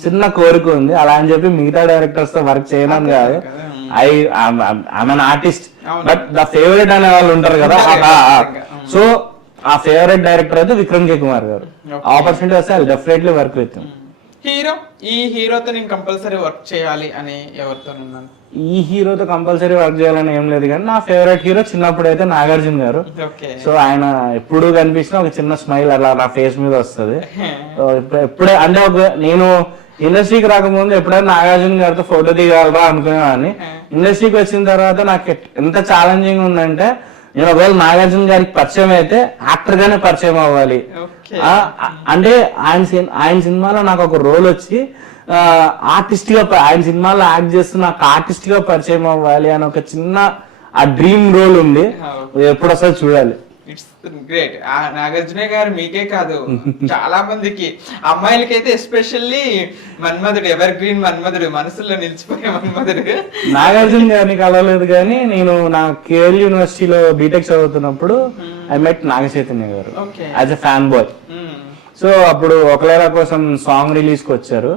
చిన్న కోరిక ఉంది. అలా అని చెప్పి మిగతా డైరెక్టర్స్ తో వర్క్ చేయనని కాదు. I'm artist, but the favourite అనే వాళ్ళు ఉంటారు కదా. సో ఆ ఫేవరెట్ డైరెక్టర్ అయితే విక్రమ్ కే కుమార్ గారు. ఆపర్చునిటీ వస్తే I definitely work with him. ఈ హీరోతో నేను కంపల్సరీ వర్క్ చేయాలి అని ఎవరితో ఉన్నాను? ఈ హీరోతో కంపల్సరీ వర్క్ చేయాలని ఏం లేదు, కానీ నా ఫేవరెట్ హీరో చిన్నప్పుడు అయితే నాగార్జున గారు. సో ఆయన ఎప్పుడు కనిపించినా ఒక చిన్న స్మైల్ అలా నా ఫేస్ మీద వస్తుంది. ఎప్పుడే అంటే నేను ఇండస్ట్రీకి రాకముందు ఎప్పుడైనా నాగార్జున గారితో ఫోటో దిగాలరా అనుకునేవాడిని. ఇండస్ట్రీకి వచ్చిన తర్వాత నాకు ఎంత ఛాలెంజింగ్ ఉందంటే, నేను ఒకవేళ నాగార్జున గారికి పరిచయం అయితే యాక్టర్ గానే పరిచయం అవ్వాలి. అంటే ఆయన సినిమాలో నాకు ఒక రోల్ వచ్చి ఆర్టిస్ట్ గా ఆయన సినిమాలో యాక్ట్ చేస్తూ నాకు ఆర్టిస్ట్ గా పరిచయం అవ్వాలి అని ఒక చిన్న ఆ డ్రీమ్ రోల్ ఉంది. ఎప్పుడు అసలు చూడాలి. It's great. నాగార్జున గారు మీకే కాదు, చాలా మందికి అమ్మాయిలకైతే ఎస్పెషల్లీ మన్మధుడు, ఎవర్ గ్రీన్ మన్మధుడు, మనసులో నిలిచిపోయే మన్మధుడు. నాగార్జున గారిని కలవలేదు, కానీ నేను నా కేఎల్ యూనివర్సిటీలో బీటెక్ చదువుతున్నప్పుడు ఐ మెట్ నాగ చైతన్య గారు as a fan boy. So అప్పుడు ఒకలేరా కోసం సాంగ్ రిలీజ్ కి వచ్చారు.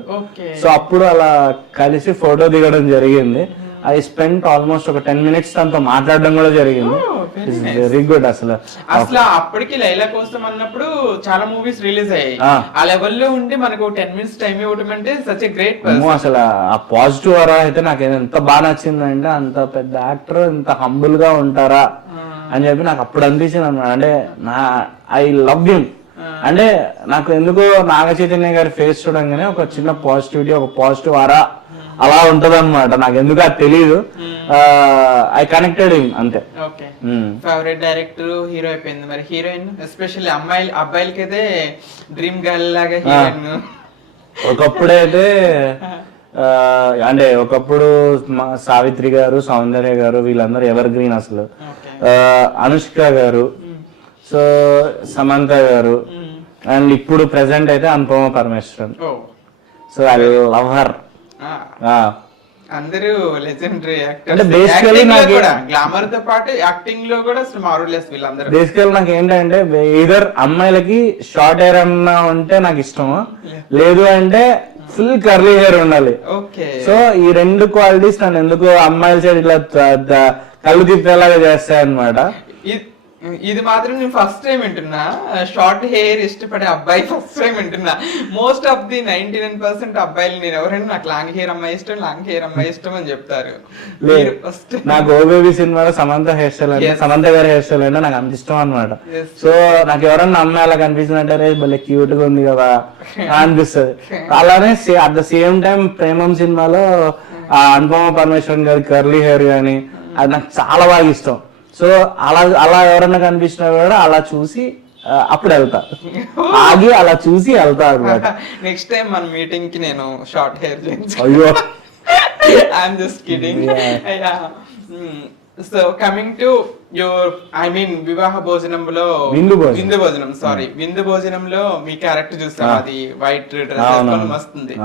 సో అప్పుడు అలా కలిసి ఫోటో దిగడం జరిగింది. ఐ స్పెండ్ ఆల్మోస్ట్ ఒక 10 minutes తనతో మాట్లాడడం కూడా జరిగింది. Very good. అసలు అప్పటికి లైలా కోసం అన్నప్పుడు చాలా మూవీస్ రిలీజ్ అయ్యాయి. ఆ లెవెల్లో ఉండి మనకు 10 minutes టైం ఇవ్వడం అంటే సచ్ ఎ గ్రేట్ పర్సన్. అసలు ఆ పాజిటివ్ అరా అయితే నాకు ఎంత బాగా నచ్చిందంటే, అంత పెద్ద యాక్టర్ ఇంత హంబుల్ గా ఉంటారా అని చెప్పి నాకు అప్పుడు అనిపించింది అన్నమాట. అంటే ఐ లవ్ హిమ్. అంటే నాకు ఎందుకో నాగ చైతన్య గారి ఫేస్ చూడంగానే ఒక చిన్న పాజిటివిటీ, ఒక పాజిటివ్ అరా అలా ఉంటది అనమాట. నాకు ఎందుకు అది తెలీదు. ఐ కనెక్టెడ్ అంతే. ఫేవరెట్ డైరెక్టర్ హీరో అయిపోయింది. మరి హీరోయిన్ ఎస్పెషల్లీ అబ్బాయిలకి అయితే డ్రీమ్ గర్ల్ లాగా హీరోయిన్. ఒకప్పుడైతే అంటే ఒకప్పుడు సావిత్రి గారు, సౌందర్య గారు, వీళ్ళందరూ ఎవర్ గ్రీన్ అసలు. అనుష్క గారు, సో సమంత గారు, అండ్ ఇప్పుడు ప్రెసెంట్ అయితే Anupama Parameswaran. So I love her. అందరూ లెజెండరీ యాక్టర్స్. గ్లామర్ తో పాటు యాక్టింగ్ లో కూడా మారులెస్ వీళ్ళందరూ. బేసికల్ నాకు ఏంటంటే, ఇదర్ అమ్మాయిలకి షార్ట్ హెయిర్ అన్నా ఉంటే నాకు ఇష్టము, లేదు అంటే ఫుల్ కర్లీ హెయిర్ ఉండాలి. సో ఈ రెండు క్వాలిటీస్ నన్ను ఎందుకు అమ్మాయిల సైడ్ ఇట్లా కళ్ళు తిప్పేలాగా చేస్తాయి అనమాట. ఇది మాత్రం నేను ఫస్ట్ టైం వింటున్నా, షార్ట్ హెయిర్ ఇష్టపడే అబ్బాయి ఫస్ట్ టైం వింటున్నా. మోస్ట్ ఆఫ్ ది 99% అబ్బాయిలు నేను ఎవరైనా నాకు లాంగ్ హెయిర్ అమ్మాయి ఇష్టం, లాంగ్ హెయిర్ అమ్మాయి ఇష్టం అని చెప్తారు. నాకు ఓ బేబీ సినిమాలో సమంత హెయిర్ స్టైల్ అంటే, సమంత గారి హెయిర్ స్టైల్ అంటే నాకు అంత ఇష్టం అనమాట. సో నాకు ఎవరన్నా అమ్మాయి అలా కనిపిస్తుందంటే భలే క్యూట్ గా ఉంది కదా అనిపిస్తుంది. అలానే at the same time Premam సినిమాలో అనుపమ పరమేశ్వరన్ గారి కర్లీ హెయిర్ గానీ అది నాకు చాలా బాగా ఇష్టం. సో అలా ఎవరన్నా కనిపించినా కూడా అలా చూసి అప్పుడు వెళ్తా, ఆగి అలా చూసి వెళ్తా అనమాట. నెక్స్ట్ టైం మన మీటింగ్ కి నేను షార్ట్ హెయిర్ చేయించు. అయ్యో, I'm just kidding. So coming to your వివాహ భోజనంలో విందు భోజనం, సారీ విందు భోజనంలో మీ క్యారెక్టర్ చూస్తాం, అది వైట్ డ్రెస్ వేసుకొని వస్తుంది.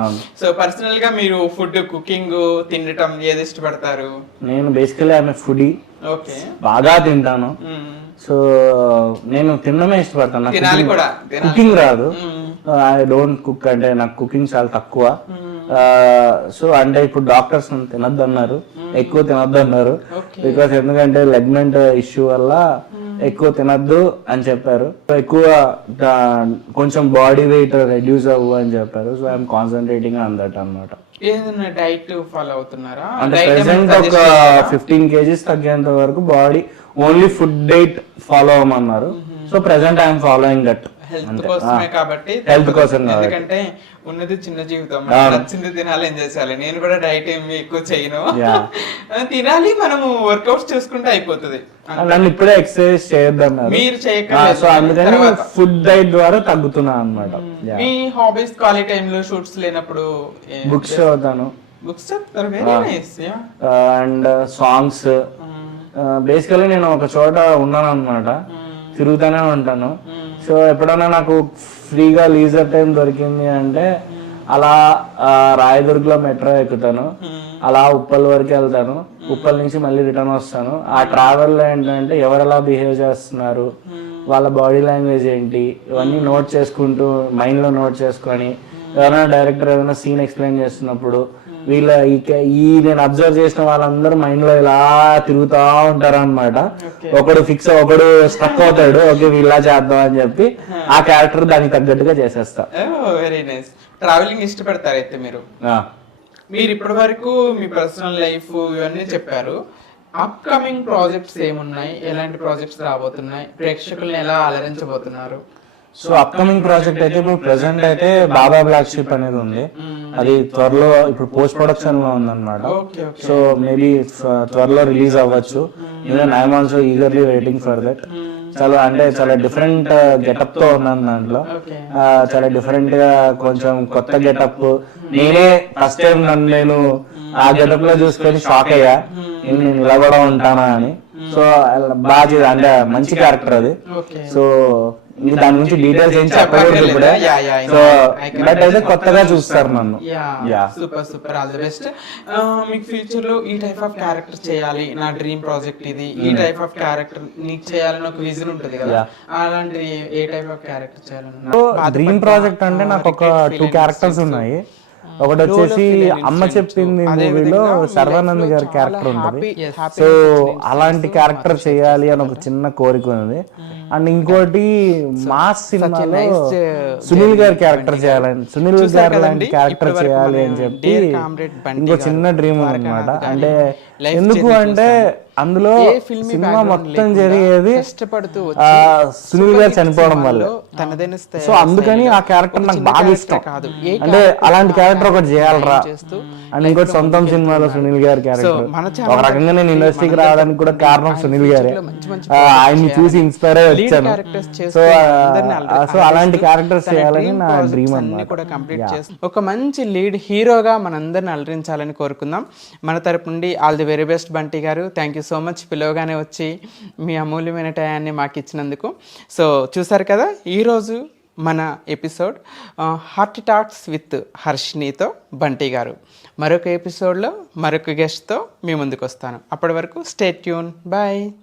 సో పర్సనల్ గా మీరు ఫుడ్, కుకింగ్, తినటం ఏది ఇష్టపడతారు? నేను బేసికలీ ఐఎమ్ ఫుడీ. బాగా తింటాను. సో నేను తినడమే ఇష్టపడతాను. కుకింగ్ రాదు. I don't cook. అంటే నాకు కుకింగ్ చాలా తక్కువ. సో అంటే ఇప్పుడు డాక్టర్స్ తినద్దు అన్నారు, ఎక్కువ తినద్దు అన్నారు. బికాస్ ఎందుకంటే లెగ్మెంట్ ఇష్యూ వల్ల ఎక్కువ తినద్దు అని చెప్పారు. ఎక్కువ కొంచెం బాడీ వెయిట్ రెడ్యూస్ అవ్వు అని చెప్పారు. So I'm concentrating on that అన్నమాట. ఏదైనా డైట్ ఫాలో అవుతున్నారా? అంటే ప్రెసెంట్ ఒక 15 kgs తగ్గేంత వరకు body only food diet follow అవ్వమన్నారు. So present I'm following that. Health కోసమే కాబట్టి, హెల్త్ కోసం. ఎందుకంటే ఉన్నది చిన్న జీవితం, నచ్చింది తినాలి, ఎంజాయ్ చేయాలి. నేను కూడా డైట్ ఏమి ఎక్కువ చేయను, తినాలి, మనము వర్కౌట్స్ చేసుకుంటే అయిపోతుంది. నన్ను ఇప్పుడే ఎక్సర్సైజ్ చేయొద్దన్నారు, మీరు చేయకపోతే. సో అందుకని ఫుడ్ డైట్ ద్వారా తగ్గుతున్నా అన్నమాట. మీ హాబీస్ ఖాళీ టైంలో, షూట్స్ లేనప్పుడు బుక్స్ చదువుతాను. బుక్స్ చదువుతారు, very nice. And songs. Basically నేను ఒక చోట ఉన్నాను అన్నమాట, తిరుగుతూనే ఉంటాను. సో ఎప్పుడైనా నాకు ఫ్రీగా లీజర్ టైం దొరికింది అంటే అలా రాయదుర్గ్లో మెట్రో ఎక్కుతాను. అలా ఉప్పల్ వరకు వెళ్తాను. ఉప్పల్ నుంచి మళ్ళీ రిటర్న్ వస్తాను. ఆ ట్రావెల్లో ఏంటంటే ఎవరు ఎలా బిహేవ్ చేస్తున్నారు, వాళ్ళ బాడీ లాంగ్వేజ్ ఏంటి, ఇవన్నీ నోట్ చేసుకుంటూ మైండ్లో నోట్ చేసుకొని ఎవరైనా డైరెక్టర్ ఏదైనా సీన్ ఎక్స్ప్లెయిన్ చేస్తున్నప్పుడు వీళ్ళ ఈ నేను అబ్జర్వ్ చేసిన వాళ్ళందరూ మైండ్ లో ఇలా తిరుగుతూ ఉంటారు అనమాట. ఒకడు స్ట్రక్ అవుతాడు, ఓకే వీళ్ళ చేద్దాం అని చెప్పి ఆ క్యారెక్టర్ దానికి తగ్గట్టుగా చేసేస్తా. Very nice. ట్రావెలింగ్ ఇష్టపడతారు అయితే మీరు ఇప్పటి వరకు మీ పర్సనల్ లైఫ్ ఇవన్నీ చెప్పారు. అప్కమింగ్ ప్రాజెక్ట్స్ ఏమున్నాయి, ఎలాంటి ప్రాజెక్ట్స్ రాబోతున్నాయి, ప్రేక్షకుల్ని ఎలా అలరించబోతున్నారు? సో అప్కమింగ్ ప్రాజెక్ట్ అయితే ఇప్పుడు ప్రెసెంట్ అయితే బాబా బ్లాక్ షిప్ అనేది ఉంది. అది త్వరలో ఇప్పుడు పోస్ట్ ప్రొడక్షన్ లో ఉందన్నమాట. సో మేబీ త్వరలో రిలీజ్ అవ్వచ్చు. Even I'm also eagerly waiting for that. చాలా డిఫరెంట్ గెటప్ తో ఉన్నాను దాంట్లో. చాలా డిఫరెంట్ గా కొంచెం కొత్త గెటప్. నేనే ఫస్ట్ టైం నేను ఆ గెటప్ లో చూసుకొని షాక్ అయ్యా, నేను ఇలా కూడా ఉంటానా అని. సో బాగా అంటే మంచి క్యారెక్టర్ అది. సో దాని గురించి డీటెయిల్స్ ఏం చెప్పకూడదు ఇప్పుడే. సో బట్ అయితే కొత్తగా చూస్తారు నన్ను. Super all the best. మీకు ఫ్యూచర్ లో ఈ టైప్ ఆఫ్ క్యారెక్టర్ చేయాలి, నా డ్రీమ్ ప్రాజెక్ట్ ఇది, ఈ టైప్ ఆఫ్ క్యారెక్టర్ నీకు చేయాలని ఒక విజన్ ఉంటుంది కదా, అలాంటి ఏ టైప్ ఆఫ్ క్యారెక్టర్ చేయాలని? డ్రీమ్ ప్రాజెక్ట్ అంటే నాకు ఒక 2 క్యారెక్టర్స్ ఉన్నాయి. ఒకటి వచ్చేసి అమ్మ చెప్పింది మూవీలో సర్వానంద్ గారి క్యారెక్టర్ ఉంటుంది. సో అలాంటి క్యారెక్టర్ చేయాలి అని ఒక చిన్న కోరిక ఉంది. అండ్ ఇంకోటి మాస్ సినిమాలో సునీల్ గారి క్యారెక్టర్ చేయాలని, సునీల్ గారి లాంటి క్యారెక్టర్ చేయాలి అని చెప్పి ఇంకో చిన్న డ్రీమ్ అనమాట. అంటే ఎందుకు అంటే అందులో సినిమా మొత్తం జరిగేది సునీల్ గారు చనిపోవడం వల్ల. సో అందుకని ఆ క్యారెక్టర్ నాకు బాగా ఇష్టం. అంటే అలాంటి క్యారెక్టర్ ఒకటి చేయాలరా. అండ్ ఇంకోటి సొంతం సినిమాలో సునీల్ గారి క్యారెక్టర్. ఒక రకంగా నేను ఇండస్ట్రీకి రావడానికి కూడా కారణం సునీల్ గారే. ఆయన్ని చూసి ఇన్స్పైర్ అయ్యి వచ్చాను. సో అలాంటి క్యారెక్టర్స్ చేయాలని నా డ్రీమ్ అన్నమాట. ఒక మంచి లీడ్ హీరోగా మనందరిని అలరించాలని కోరుకుందాం. మన తరపు నుండి all the very best Bunty గారు. థ్యాంక్ యూ సో మచ్ పిలవగానే వచ్చి మీ అమూల్యమైన టయాన్ని మాకు ఇచ్చినందుకు. సో చూసారు కదా ఈరోజు మన ఎపిసోడ్ హార్ట్ టాక్స్ విత్ హర్షినితో బంటి గారు. మరొక ఎపిసోడ్లో మరొక గెస్ట్తో మీ ముందుకు వస్తాను. అప్పటి వరకు స్టే ట్యూన్. బాయ్.